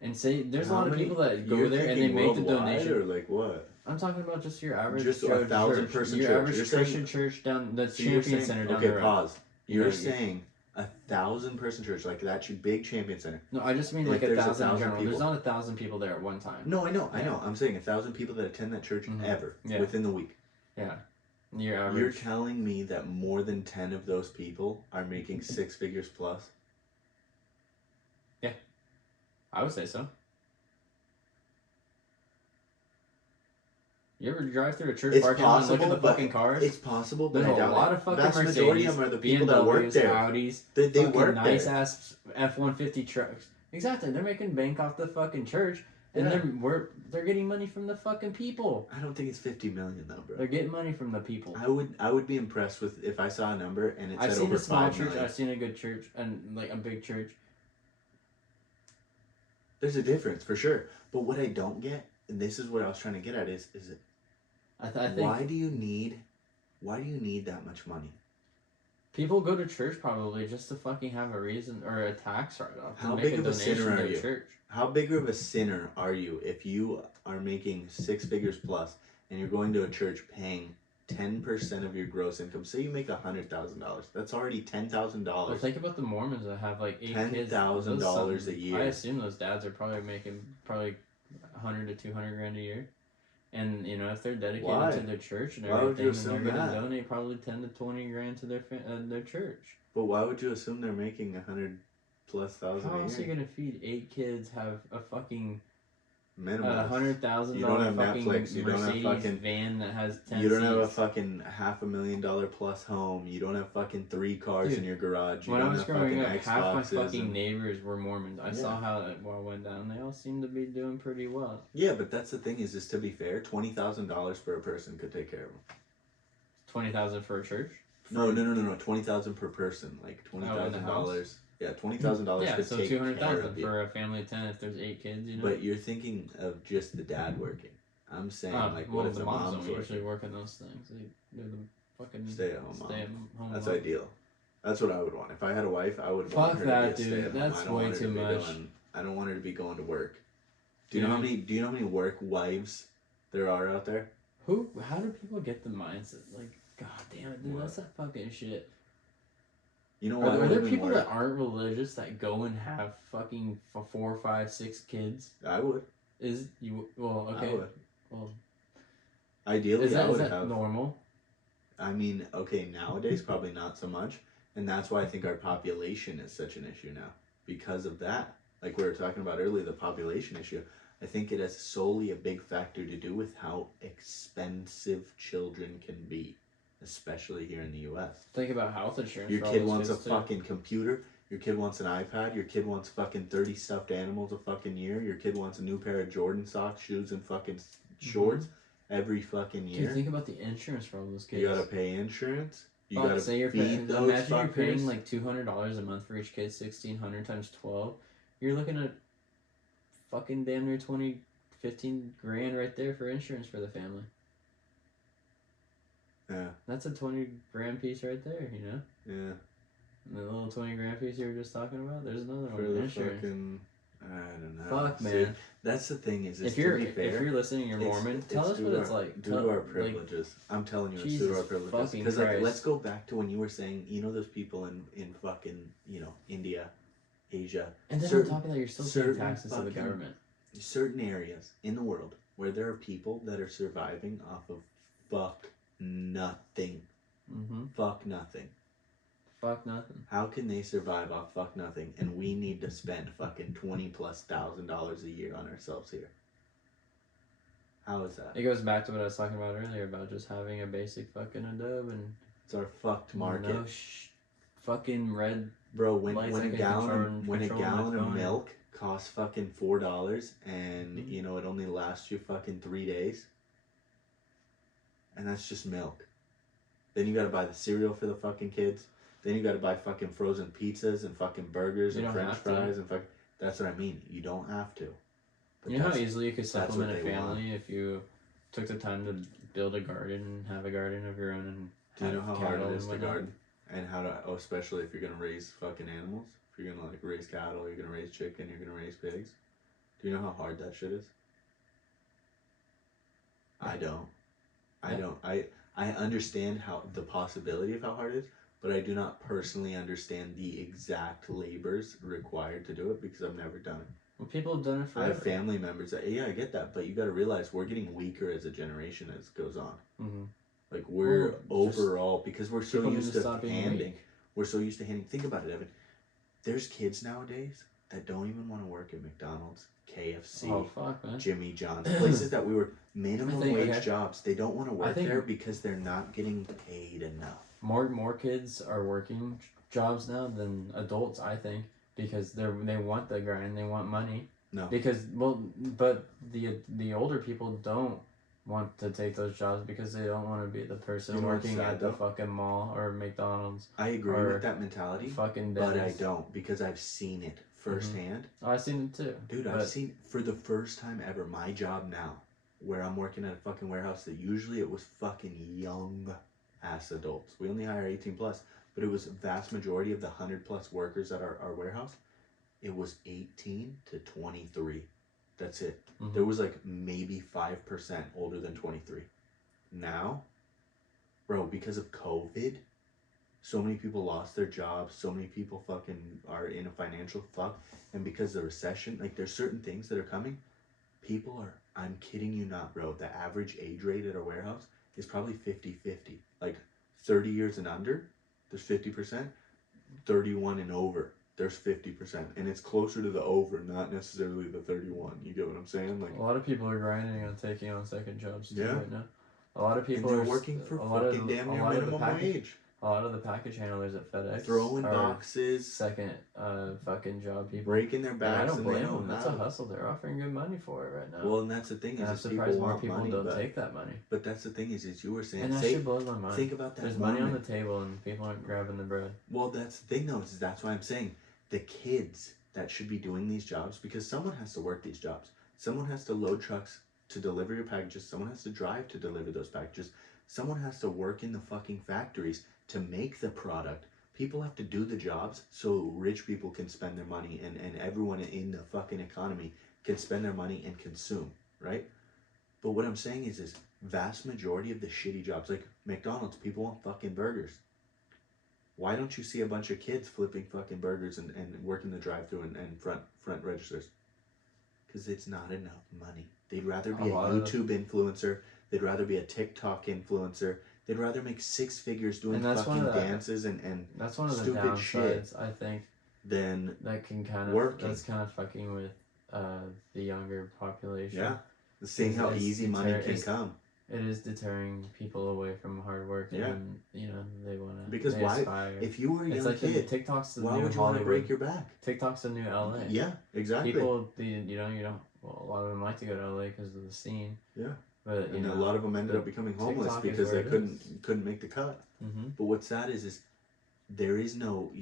And say there's a How lot of many- people that go you're there and they thinking make the worldwide, donation. or like what? I'm talking about just your average Just Joe 1,000 church. person your church. average You're Christian saying- church down the So you're Champion saying, Center down okay, the road. pause. You You're know, saying 1,000 person church, like that big champion center. No, I just mean Like, like there's 1,000 in 1,000 general. people. There's not 1,000 people there at one time. No, I know. Yeah. I'm saying 1,000 people that attend that church Mhm. ever Yeah. within the week. Yeah. Your You're average. telling me that more than 10 of those people are making 6 figures plus? I would say so. You ever drive through a church It's parking lot and look at possible, the but fucking cars? It's possible, but There's I a doubt lot it. of fucking Vast Mercedes, majority of them are the people that work BMWs, there. Audis, They fucking work nice there. ass F-150 trucks. Exactly, they're making bank off the fucking church, and Yeah. they're getting money from the fucking people. I don't think it's 50 million though, bro. They're getting money from the people. I would be impressed with if I saw a number and it I've said seen over a small 5 church. million. I've seen a good church, and like a big church. There's a difference for sure. But what I don't get, and this is what I was trying to get at, is it I think why do you need that much money? people go to church probably just to fucking have a reason or a tax write-off. How make big a of a donation sinner to are the you? church. How big of a sinner are you if you are making 6 figures plus and you're going to a church paying 10% of your gross income? Say you make $100,000. That's already Well, $10,000. think about the Mormons that have like 8 kids. $10,000 Those a year. I assume those dads are probably making 100 to 200 grand a year. And you know, if they're dedicated Why? to their church and Why would you everything, then they're assume gonna that? donate probably 10 to 20 grand to their church. But why would you assume they're making 100+ thousand How a else are you year? gonna feed 8 kids? Have a fucking Minimum. $100,000 You don't have fucking Netflix, you don't have Mercedes fucking- van that has 10 You don't have a seats. fucking $500,000 plus home. You don't have fucking 3 cars Dude, in your garage. You When I don't was have growing fucking up, half my Xboxes fucking and- neighbors were Mormons. I saw how it went down. They all seemed to be doing pretty well. Yeah, but that's the thing is to be fair, $20,000 per person could take care of them. 20,000 for a church. No, 20,000 per person, like $20,000. Yeah, $20,000 Yeah, could so take 200,000 care of you. for a family of 10 if there's 8 kids. You know. But you're thinking of just the dad working. I'm saying like, well, what if the mom's don't usually working? work in those things. They're the fucking Stay-at-home mom. stay-at-home That's mom. ideal. That's what I would want. If I had a wife, I would Fuck want her that, to be a dude. stay-at-home. That's I don't way want her too to be much. I don't want her to be going to work. Do you know how many work wives there are out there? How do people get the mindset? Like, god damn it, dude, What? that's that fucking shit. You know what? Are there people that aren't religious that go and have fucking 4, 5, 6 kids? I would. Well, okay. I would. Well, ideally, I would is that have. normal? I mean, okay, nowadays probably not so much, and that's why I think our population is such an issue now because of that. Like we were talking about earlier, the population issue. I think it has solely a big factor to do with how expensive children can be, especially here in the U.S. Think about health insurance. Your for all kid those wants a kids, too. fucking computer. Your kid wants an iPad. Your kid wants fucking 30 stuffed animals a fucking year. Your kid wants a new pair of Jordan socks, shoes, and fucking shorts every fucking year. Dude, think about the insurance for all those kids. You gotta pay insurance. You gotta say you're feed those imagine fuckers. you're paying like $200 a month for each kid, 1,600 times 12. You're looking at fucking damn near 15 grand right there for insurance for the family. Yeah. That's a 20 grand piece right there, you know? Yeah. And the little 20 grand piece you were just talking about, there's another For one. the Insurance. fucking, I don't know. Fuck, See, man. that's the thing is, If to you're be fair, if you're listening, you're Mormon. Tell us due what to it's our- like. Due to our privileges. I'm telling you, it's due to our Jesus privileges. fucking Because like, Christ. let's go back to when you were saying, you know, those people in fucking, you know, India, Asia, And then certain- on top of that, you're still paying certain taxes to the fucking- government. certain areas in the world where there are people that are surviving off of fuck nothing. Mm-hmm. Fuck nothing. Fuck nothing. How can they survive off fuck nothing and we need to spend fucking $20,000+ a year on ourselves here? How is that? It goes back to what I was talking about earlier about just having a basic fucking Adobe and It's our fucked market. no fucking red. Bro, Lights when I a can gallon control my of phone. milk costs fucking $4 and Mhm. you know it only lasts you fucking 3 days, and that's just milk. Then you gotta buy the cereal for the fucking kids. Then you gotta buy fucking frozen pizzas and fucking burgers You and don't French have to. fries and fuck. That's what I mean. You don't have to. But You know how that's- easily you could that's what supplement a they want. family if you took the time to build a garden and have a garden of your own and Do you know have how hard cattle it is and to whatnot? garden? And how to, especially if you're gonna raise fucking animals. If you're gonna like raise cattle, you're gonna raise chicken, you're gonna raise pigs. Do you know how hard that shit is? I don't. I Yeah. don't. I understand how the possibility of how hard it is, but I do not personally understand the exact labors required to do it because I've never done it. Well, people have done it I forever. have family members that, yeah, I get that, but you got to realize we're getting weaker as a generation as it goes on. Mm-hmm. Like we're Well, just- overall because we're so people need used to to stop being handing. weak. We're so used to handing. Think about it, Evan. There's kids nowadays that don't even want to work at McDonald's, KFC, Oh fuck, man. Jimmy John's, places that we were minimum wage okay. jobs. They don't want to work think- there because they're not getting paid enough. More kids are working jobs now than adults, I think, because they want the grind, they want money. No. Because but the older people don't want to take those jobs because they don't want to be the person You know what's working sad, at the though? fucking mall or McDonald's. I agree Or with that mentality, Fucking but I Denny's. don't because I've seen it firsthand. Oh, I've seen it too. Dude, but I've seen for the first time ever my job now, where I'm working at a fucking warehouse that usually it was fucking young ass adults. We only hire 18+, but it was vast majority of the 100+ workers at our warehouse. It was 18 to 23. That's it. Mhm. There was like maybe 5% older than 23. Now, bro, because of COVID, so many people lost their jobs. So many people fucking are in a financial fuck. And because of the recession, like there's certain things that are coming. People are, I'm kidding you not, bro. The average age rate at our warehouse is probably 50-50. Like 30 years and under, there's 50%. 31 and over, there's 50%. And it's closer to the over, not necessarily the 31. You get what I'm saying? Like, a lot of people are grinding on taking on second jobs too Yeah. right now. A lot of and people they're are working for a lot of fucking damn a near lot of the minimum package, wage. A lot of the package handlers at FedEx Throwing are boxes, second fucking job people. breaking their And I backs, don't and they blame know them. That's a how. hustle. They're offering good money for it right now. Well, and that's the thing and I'm is people surprised more want people money, don't but, take that money. but that's the thing is you were saying, And that say, shit blows my mind. think about that There's moment. money on the table and people aren't grabbing the bread. Well, that's the thing though, is that's why I'm saying the kids that should be doing these jobs, because someone has to work these jobs. Someone has to load trucks to deliver your packages. Someone has to drive to deliver those packages. Someone has to work in the fucking factories to make the product. People have to do the jobs so rich people can spend their money and everyone in the fucking economy can spend their money and consume, right? But what I'm saying is vast majority of the shitty jobs, like McDonald's, people want fucking burgers. Why don't you see a bunch of kids flipping fucking burgers and working the drive-thru and front registers? Because it's not enough money. They'd rather be a YouTube influencer. They'd rather be a TikTok influencer. They'd rather make 6 figures doing fucking dances and that's one of the stupid downsides, shit. I think. Then that can kind of working. That's kind of fucking with the younger population. Yeah, seeing how easy money can come. It is deterring people away from hard work, and you know they want to. Because why? Aspire. If you were a young kid, TikTok's the why new would you Hollywood. want to break your back? TikTok's the new LA. Yeah, exactly. People, you don't. Well, a lot of them like to go to LA because of the scene. Yeah. But and a lot of them ended up becoming homeless TikTok because they couldn't make the cut. Mm-hmm. But what's sad is there is no,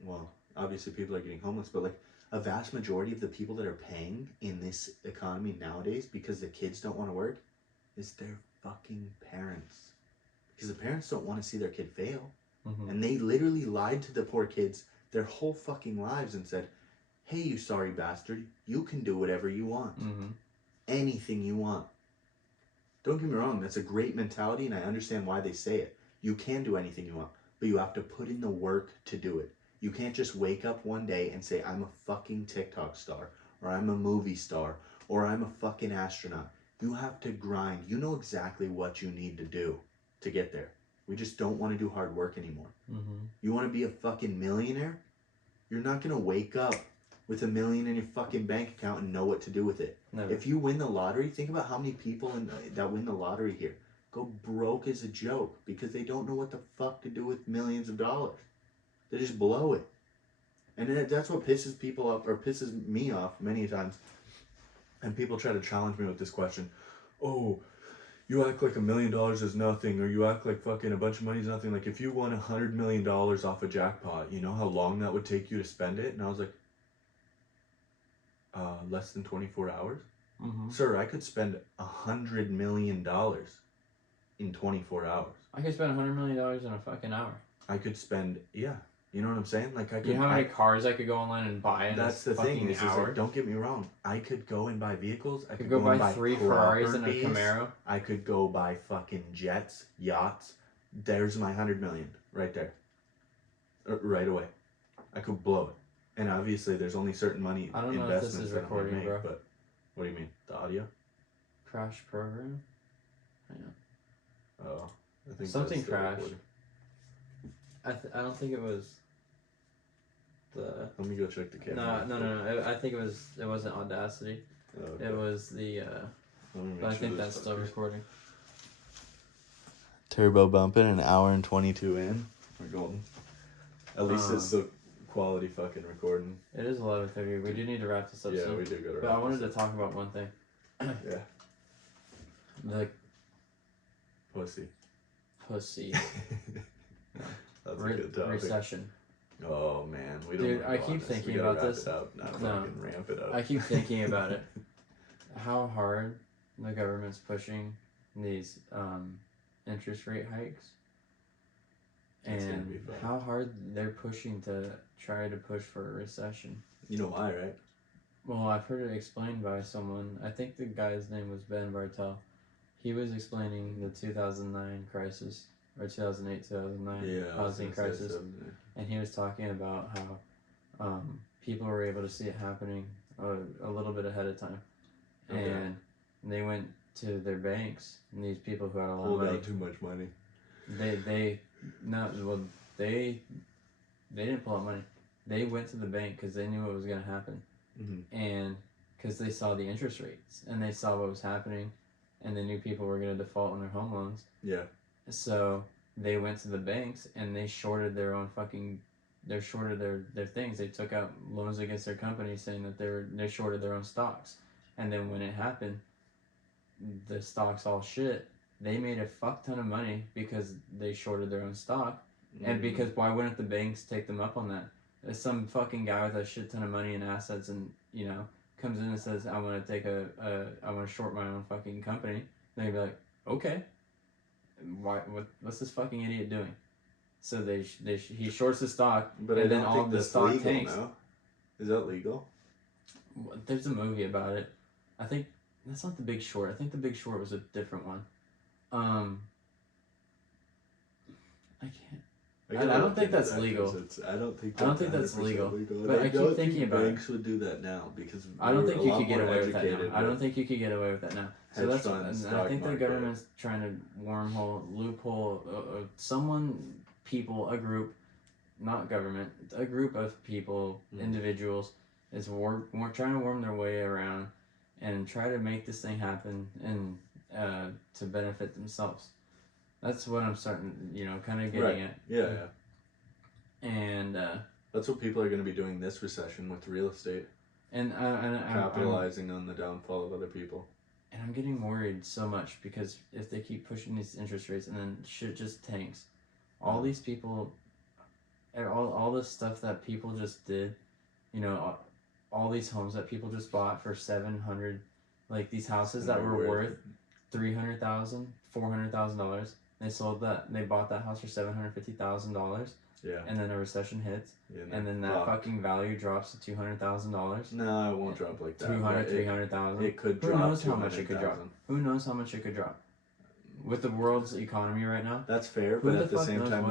well, obviously people are getting homeless, but like a vast majority of the people that are paying in this economy nowadays because the kids don't want to work is their fucking parents. Because the parents don't want to see their kid fail. Mm-hmm. And they literally lied to the poor kids their whole fucking lives and said, hey, you sorry bastard, you can do whatever you want. Mm-hmm. Anything you want. Don't get me wrong, that's a great mentality and I understand why they say it. You can do anything you want, but you have to put in the work to do it. You can't just wake up one day and say, I'm a fucking TikTok star, or I'm a movie star, or I'm a fucking astronaut. You have to grind. You know exactly what you need to do to get there. We just don't want to do hard work anymore. Mm-hmm. You want to be a fucking millionaire? You're not going to wake up with $1 million in your fucking bank account and know what to do with it. Never. If you win the lottery, think about how many people that win the lottery here go broke as a joke because they don't know what the fuck to do with millions of dollars. They just blow it. And that's what pisses people off, or pisses me off many times. And people try to challenge me with this question. Oh, you act like $1 million is nothing, or you act like fucking a bunch of money is nothing. Like if you won $100 million off a jackpot, you know how long that would take you to spend it? And I was like, less than 24 hours? Mm-hmm. Sir, I could spend $100 million in 24 hours. I could spend $100 million in a fucking hour. I could spend, yeah. You know what I'm saying? Like I could. You know how many cars I could go online and buy in that's a the fucking thing. Is hour? like, don't get me wrong. I could go and buy vehicles. I could go buy and buy 3 Ferraris and a properties. Camaro. I could go buy fucking jets, yachts. There's my $100 million right there. Right away. I could blow it. And obviously, there's only certain money I don't know investments if this is that I'm gonna recording, make, bro. But what do you mean? The audio? Crash program? Yeah. Oh, I think Something that's still crashed. recording. I don't think it was the. Let me go check the camera. No. I think it wasn't Audacity. Oh, okay. It was the. Let me make But I sure think this that's still fucker's- recording. Turbo bumping, an hour and 22 in. We're golden. At least it's the quality fucking recording. It is 11:30. We do need to wrap this up Yeah, soon. we do go to. But I wanted to talk about one thing. Yeah. The Pussy. pussy. That's a good topic. Recession. Oh man, we don't. Dude, wanna I go keep on this. thinking We gotta about wrap this. It up, not No. fucking ramp it up. I keep thinking about it. How hard the government's pushing these interest rate hikes. It's gonna And be fun. how hard they're pushing to try to push for a recession. You know why, right? Well, I've heard it explained by someone. I think the guy's name was Ben Bartel. He was explaining the 2009 crisis, or 2008, 2009 housing crisis. And he was talking about how people were able to see it happening a little bit ahead of time. Okay. And they went to their banks, and these people who had a lot Pulled of money. out too much money. They didn't pull out money. They went to the bank because they knew what was going to happen. Mm-hmm. And because they saw the interest rates and they saw what was happening, and they knew people were going to default on their home loans. Yeah. So they went to the banks and they shorted their own they shorted their things. They took out loans against their companies saying that they shorted their own stocks. And then when it happened, the stocks all shit. They made a fuck ton of money because they shorted their own stock. Mm-hmm. And because why wouldn't the banks take them up on that? There's some fucking guy with a shit ton of money and assets and, comes in and says, I want to I want to short my own fucking company. Then you'd be like, okay. What's this fucking idiot doing? So he shorts the stock, But and I then don't all think the that's stock legal tanks. now. Is that legal? There's a movie about it. I think That's not The Big Short. I think The Big Short was a different one. I can't. I don't think that's legal. I don't think. I don't think that's 100% legal. legal. But And I keep thinking about it. Banks would do that now because I don't think a you lot could get more away with that now. educated I don't think you could get away with that now. So hedge that's funds, and I think the stock government's trying to loophole. Someone, people, a group, not government, a group of people, individuals, is trying to worm their way around, and try to make this thing happen and to benefit themselves. That's what I'm starting, kind of getting at. Yeah. And that's what people are going to be doing this recession with real estate. And capitalizing on the downfall of other people. And I'm getting worried so much because if they keep pushing these interest rates and then shit just tanks, all these people, all this stuff that people just did, all these homes that people just bought for $700, like these houses that were worth $300,000, $400,000. They bought that house for $750,000. Yeah. And then a recession hits, and then that fucking value drops to $200,000. No, it won't drop like that. 300,000. It could drop. Who knows how much it could drop? Who knows how much it could drop? With the world's economy right now. That's fair, but at the same time,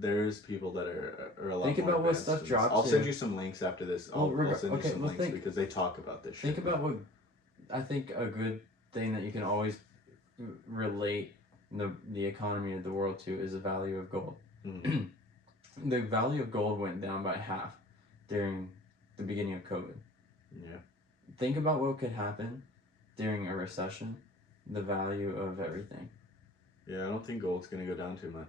there's people that are a lot. Think about what stuff drops. I'll send you some links after this. I'll send you some links because they talk about this shit. Think about what I think a good thing that you can always relate the economy of the world to is the value of gold. Mm-hmm. The value of gold went down by half during the beginning of COVID. Yeah. Think about what could happen during a recession, the value of everything. Yeah, I don't think gold's going to go down too much.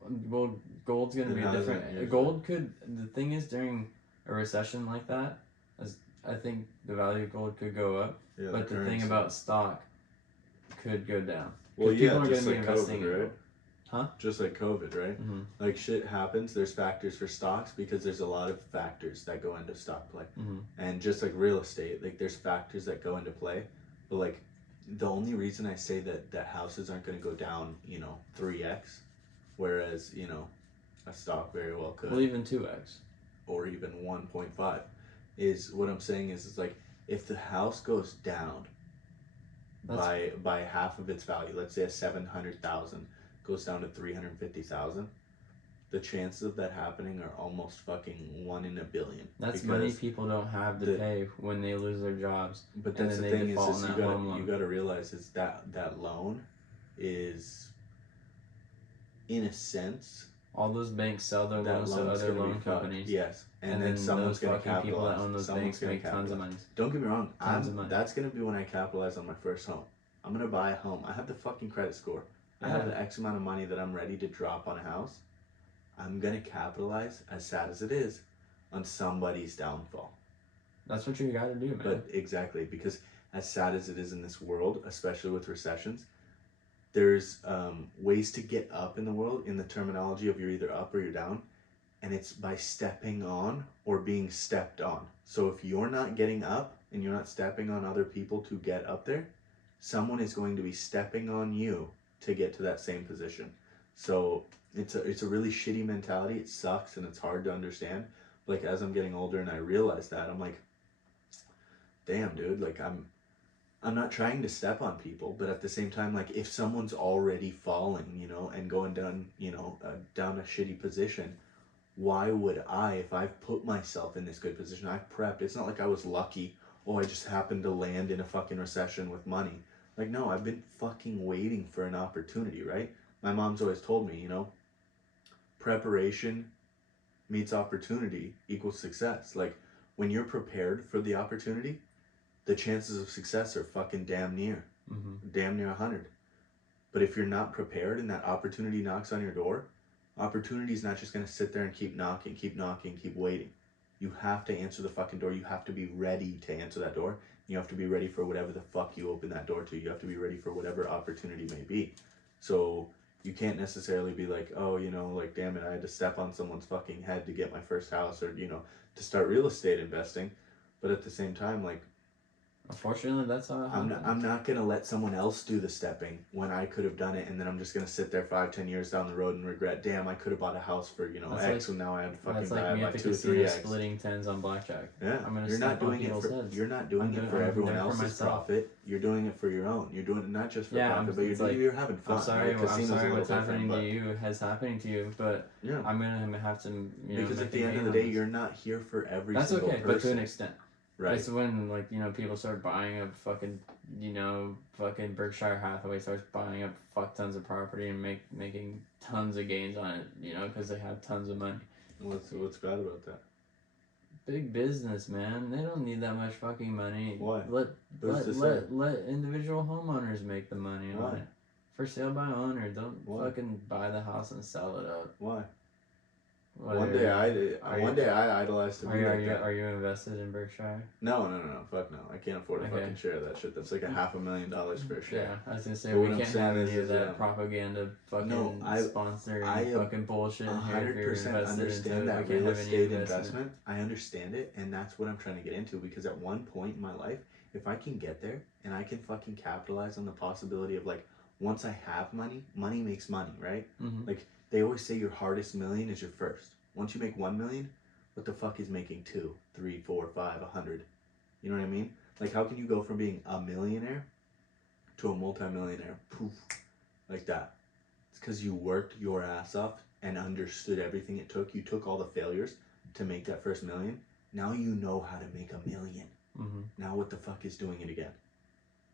Well, gold's going to be different. The thing is, during a recession like that, I think the value of gold could go up. Yeah, but the thing about stock could go down. Well, people are just going to be investing COVID, right? Huh? Just like COVID, right? Mm-hmm. Like shit happens, there's factors for stocks because there's a lot of factors that go into stock play. Mm-hmm. And just like real estate, like there's factors that go into play. But like the only reason I say that houses aren't going to go down, 3x, whereas, a stock very well could. Well, even 2x. Or even 1.5 is what I'm saying is like if the house goes down by half of its value, let's say a 700,000 goes down to 350,000, the chances of that happening are almost fucking 1 in a billion. That's money people don't have to pay when they lose their jobs. But that's the thing is you gotta realize is that loan is, in a sense, all those banks sell their loans to other loan companies. Yes, and then someone's gonna capitalize. People that own those banks make tons of money. Don't get me wrong, that's gonna be when I capitalize on my first home. I'm gonna buy a home. I have the fucking credit score. I have the X amount of money that I'm ready to drop on a house. I'm gonna capitalize, as sad as it is, on somebody's downfall. That's what you gotta do, man. But exactly, because as sad as it is in this world, especially with recessions, there's ways to get up in the world in the terminology of you're either up or you're down, and it's by stepping on or being stepped on. So if you're not getting up and you're not stepping on other people to get up there, someone is going to be stepping on you to get to that same position. So it's a really shitty mentality. It sucks and it's hard to understand. Like as I'm getting older and I realize that, I'm like, damn dude, like I'm not trying to step on people, but at the same time, like if someone's already falling, and going down, down a shitty position, why would I, if I've put myself in this good position, I've prepped, it's not like I was lucky, I just happened to land in a fucking recession with money. Like, no, I've been fucking waiting for an opportunity, right? My mom's always told me, preparation meets opportunity equals success. Like, when you're prepared for the opportunity, the chances of success are fucking damn near 100. But if you're not prepared and that opportunity knocks on your door, opportunity's not just going to sit there and keep knocking, keep waiting. You have to answer the fucking door. You have to be ready to answer that door. You have to be ready for whatever the fuck you open that door to. You have to be ready for whatever opportunity may be. So you can't necessarily be like, like, damn it, I had to step on someone's fucking head to get my first house or, to start real estate investing. But at the same time, like, Unfortunately, that's how it I'm happens. not gonna let someone else do the stepping when I could have done it, and then I'm just gonna sit there 5-10 years down the road and regret. Damn, I could have bought a house for That's X, and now I have to fucking That's like die me by at the 2 or casino 3x. splitting tens on blackjack. Yeah, I'm gonna you're not snap on doing it people's for heads. you're not doing it for I'm everyone there for else's myself. profit. You're doing it for your own. You're doing it not just for profit, but it's like, you're having fun. I'm sorry, Right? Casino's a little what's happening different, to you has happening to you, but yeah, I'm gonna have to, because make at the a end of gain the on day, this. you're not here for every That's single okay, person. but to an extent. Right. It's when people start buying up fucking fucking Berkshire Hathaway starts buying up fuck tons of property and making tons of gains on it, because they have tons of money. What's bad about that? Big business, man. They don't need that much fucking money. Why? Let individual homeowners make the money Why? on it. For sale by owner. Don't Why? fucking buy the house and sell it up. Why? What, One day I idolized to be like that. Are you invested in Berkshire? No, fuck no. I can't afford to Okay. fucking share that shit. That's like $500,000 per share. Yeah, I was gonna say But we what I'm can't saying have any is of that propaganda fucking sponsoring fucking bullshit in here if you're 100% invested understand into it. that We can't real have any estate investment. investment. I understand it, and that's what I'm trying to get into, because at one point in my life, if I can get there and I can fucking capitalize on the possibility of, like, once I have money makes money, right? Mm-hmm. Like, they always say your hardest million is your first. Once you make 1 million, what the fuck is making 2, 3, 4, 5, 100? You know what I mean? Like, how can you go from being a millionaire to a multimillionaire? Poof, like that. It's because you worked your ass off and understood everything it took. You took all the failures to make that first million. Now you know how to make $1 million. Mm-hmm. Now what the fuck is doing it again?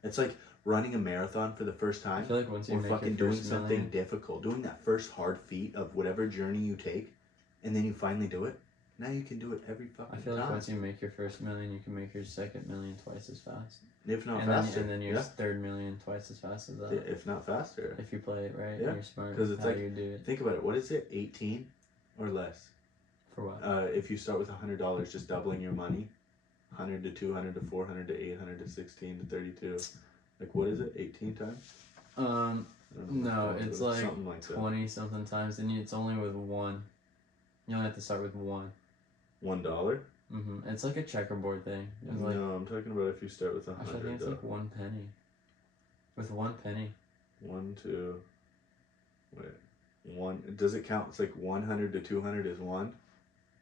It's like running a marathon for the first time. I feel like once you or make fucking your doing first something million, difficult, doing that first hard feat of whatever journey you take, and then you finally do it. Now you can do it every fucking time. I feel like once you make your first million, you can make your second million twice as fast. If not and faster. And then your third million twice as fast as that. If not faster. If you play it right, Yeah. and you're smart. Because it's how like, you do it. Think about it. What is it? 18 or less? For what? If you start with $100, just doubling your money, 100 to 200 to 400 to 800 to 16 to 32. Like, what is it? 18 times? No, it's like something like 20 something times, and it's only with one. You only have to start with one. $1? Mm-hmm. It's like a checkerboard thing. It's like, no, I'm talking about if you start with 100. actually, I think it's like 1 penny. With 1 penny. 1, 2. Wait. 1. Does it count? It's like 100 to 200 is 1,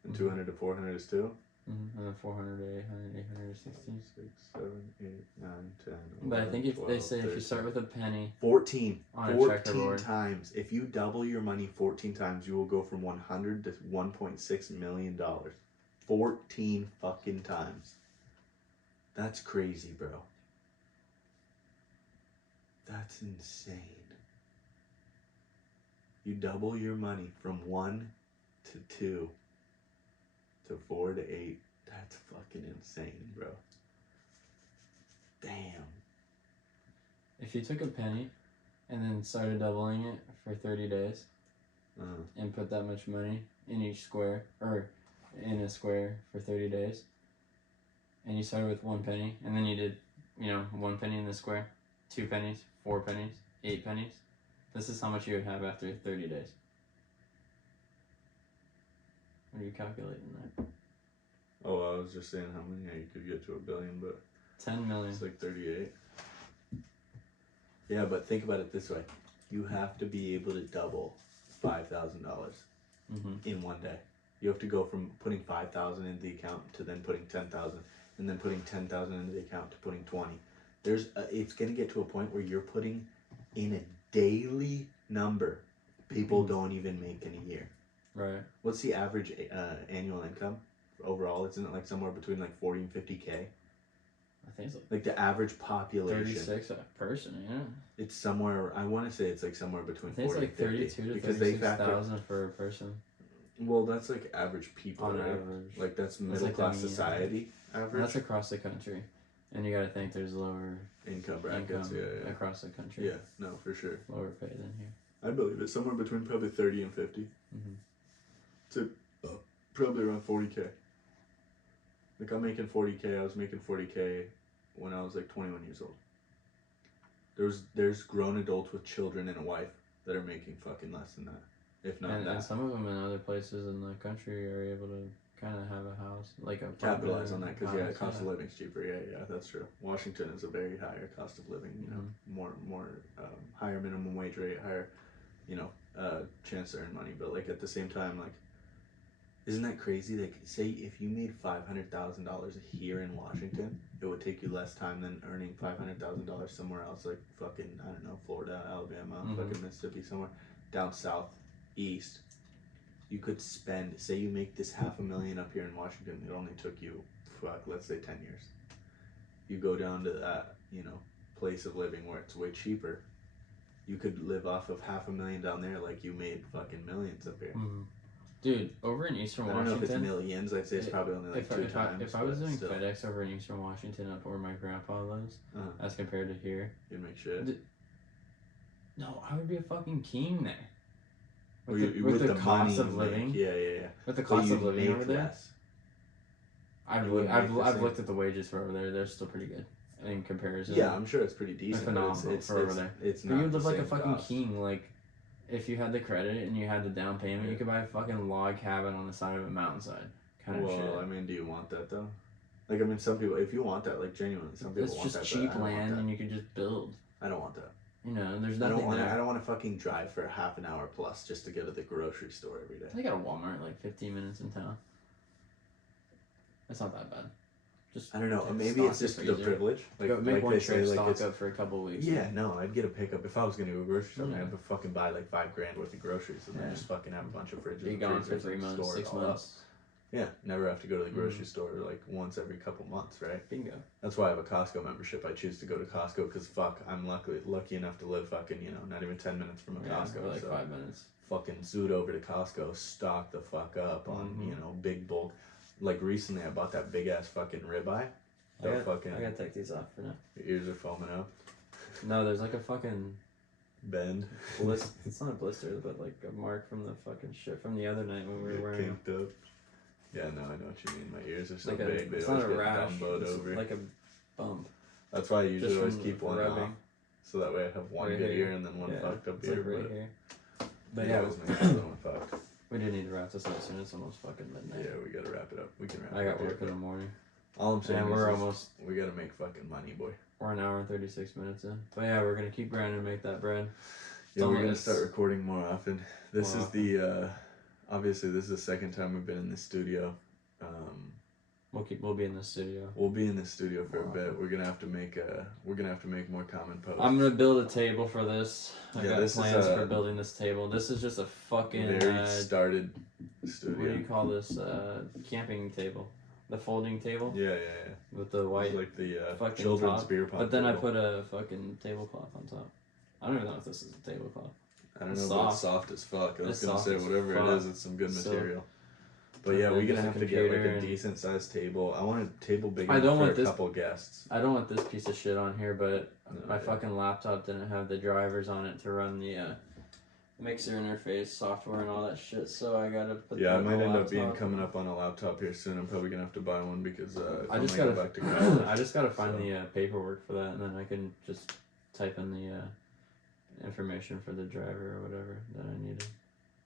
and 200 to 400 is 2. Mm-hmm. And then 400 to 800, 800 to 16. 6, 7, 8, 9, 10. 11, But I think if 12, they say 13. if you start with a penny 14. on a 14 checkerboard times. If you double your money 14 times, you will go from 100 to $1.6 million. 14 fucking times. That's crazy, bro. That's insane. You double your money from 1 to 2 to 4 to 8. That's fucking insane, bro. Damn. If you took a penny and then started doubling it for 30 days and put that much money in each square, or in a square for 30 days, and you started with 1 penny, and then you did, 1 penny in the square, 2 pennies, 4 pennies, 8 pennies, this is how much you would have after 30 days. What are you calculating there? Oh, I was just saying how many you could get to $1 billion, but 10 million. it's like 38. Yeah, but think about it this way. You have to be able to double $5,000 in one day. You have to go from putting 5,000 into the account to then putting 10,000, and then putting 10,000 into the account to putting 20. It's gonna get to a point where you're putting in a daily number people don't even make in a year. Right. What's the average annual income overall? Isn't it like somewhere between like 40 and 50K? I think it's Like the average population. 36 a person, yeah. It's somewhere, I want to say it's like somewhere between I think it's 40 like and 50. 32 to Because they factor, 36,000 for a person. well, that's like average people, On right? average. Like that's That's middle like class the mean society average. That's across the country. And you gotta think there's lower Income brackets, yeah. across the country. Yeah, no, for sure. Lower pay than here. I believe it's somewhere between probably 30 and 50. Mm-hmm. To probably around 40K. Like I'm making 40K, I was making 40K when I was like 21 years old. There's grown adults with children and a wife that are making fucking less than that, if not that. And some of them in other places in the country are able to kind of have a house, like a capitalize on that because house, cost of living's cheaper. Yeah, that's true. Washington is a very higher cost of living. You know, more higher minimum wage rate, higher, chance to earn money. But like at the same time, like, isn't that crazy? Like, say if you made $500,000 here in Washington, it would take you less time than earning $500,000 somewhere else, like fucking I don't know, Florida, Alabama, fucking Mississippi, somewhere down south, east. You could spend, say you make this $500,000 up here in Washington, it only took you, let's say 10 years. You go down to that, place of living where it's way cheaper. You could live off of $500,000 down there like you made fucking millions up here. Dude, over in Eastern Washington. I don't know if it's millions. I'd say it's probably only like two times. If I was doing FedEx over in Eastern Washington, up where my grandpa lives, as compared to here, you'd make shit. No, I would be a fucking king there. With the cost of living. Yeah. With the cost of living over there. I've looked at the wages for over there. They're still pretty good in comparison. Yeah, I'm sure it's pretty decent. Phenomenal for over there. It's but you'd live like a fucking king. Like, if you had the credit and you had the down payment, you could buy a fucking log cabin on the side of a mountainside. Kind of shit. Well, I mean, do you want that though? Like, I mean, some people, if you want that, like, genuinely, some people want that. It's just cheap land and you could just build. I don't want that. There's nothing there. I don't want to fucking drive for half an hour plus just to go to the grocery store every day. I got a Walmart like 15 minutes in town. That's not that bad. Just I don't know. Maybe it's just the privilege. Make one trip, stock up for a couple of weeks. Yeah, no, I'd get a pickup if I was gonna go grocery shopping. I'd fucking buy like $5,000 worth of groceries and then just fucking have a bunch of fridges. Be gone for 3 months, 6 months. Yeah, never have to go to the grocery store like once every couple months, right? Bingo. That's why I have a Costco membership. I choose to go to Costco because I'm lucky enough to live fucking not even 10 minutes from a Costco. Like 5 minutes. Fucking zoot over to Costco, stock the fuck up on big bulk. Like recently, I bought that big ass fucking ribeye. I gotta take these off for now. Your ears are foaming up. No, there's like a fucking bend. It's not a blister, but like a mark from the fucking shit from the other night when we were wearing them. Up. Yeah, no, I know what you mean. My ears are so like big; they it's always not a get rash. dumboed over. Like a bump. That's why I usually always keep one rubbing. off, so that way I have one good ear and then one fucked up ear. Like right here. But yeah, always make sure that one fucked. We do need to wrap this up soon. It's almost fucking midnight. Yeah, we gotta wrap it up. We can wrap it up. I got work in the morning. All I'm saying is we gotta make fucking money, boy. We're an hour and 36 minutes in. But yeah, we're gonna keep grinding and make that bread. Yeah, we're gonna start recording more often. This is the obviously this is the second time we've been in the studio. We'll be in the studio. We'll be in the studio for a bit. We're gonna have to make more common posts. I'm gonna build a table for this. I got plans for building this table. This is just a fucking very started studio. What do you call this? Camping table. The folding table? Yeah. With the white like the fucking children's top. beer pong. But then table. I put a fucking tablecloth on top. I don't even know if this is a tablecloth. I don't know, but it's soft as fuck. I was gonna say whatever it is, it's some good material. But yeah, we're gonna have to get like a decent sized table. I want a table big enough for a couple guests. I don't want this piece of shit on here, but my fucking laptop didn't have the drivers on it to run the mixer interface software and all that shit, so I gotta put I might end up coming up on a laptop here soon. I'm probably gonna have to buy one because I just gotta go back to college. I just gotta find the paperwork for that, and then I can just type in the information for the driver or whatever that I needed.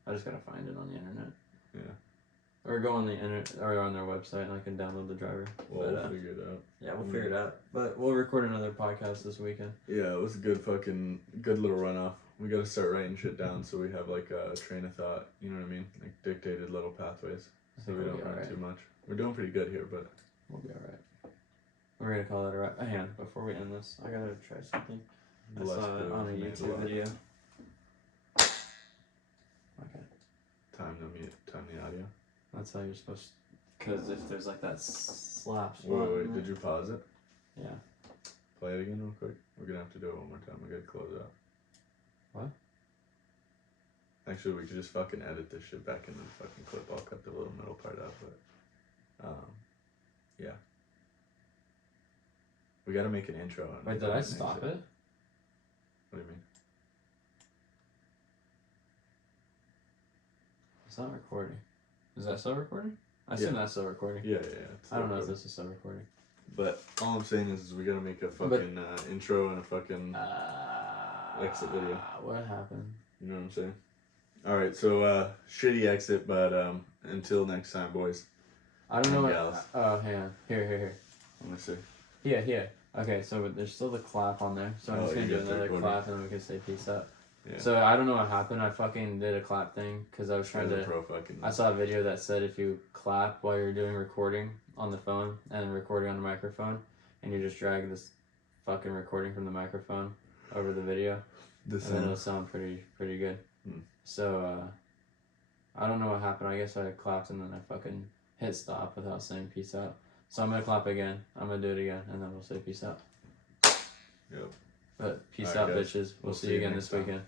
I just gotta find it on the internet. Yeah. Or go on the internet or on their website, and I can download the driver. We'll figure it out. Yeah, we'll figure it out. But we'll record another podcast this weekend. Yeah, it was a good little runoff. We gotta start writing shit down so we have like a train of thought. You know what I mean? Like dictated little pathways, so we don't run too much. We're doing pretty good here, but we'll be alright. We're gonna call it a wrap. Hang on, before we end this, I gotta try something. I saw it on a YouTube video. Okay. Time the audio. That's how you're supposed to, because if there's like that slap spot. Wait, did you pause it? Yeah. Play it again real quick. We're gonna have to do it one more time. We gotta close it out. What? Actually, we could just fucking edit this shit back into the fucking clip. I'll cut the little middle part out, but yeah. We gotta make an intro. Wait, did I stop it? What do you mean? It's not recording. Is that still recording? I assume that's still recording. Yeah. I don't know if this is still recording. But all I'm saying is we gotta make a fucking intro and a fucking exit video. What happened? You know what I'm saying? Alright, so shitty exit, but until next time, boys. I don't know what. Gals. Oh, hang on. Here. Let me see. Here. Okay, so there's still the clap on there. So I'm just gonna do another recording. clap and then we can say peace out. Yeah. So I don't know what happened. I fucking did a clap thing because I was trying to. I saw a video that said if you clap while you're doing recording on the phone and recording on the microphone, and you just drag this fucking recording from the microphone over the video, and then it'll sound pretty good. So I don't know what happened. I guess I clapped and then I fucking hit stop without saying peace out. So I'm gonna clap again. I'm gonna do it again, and then we'll say peace out. Yep. But peace All out, right, guys. bitches. We'll see you again this weekend.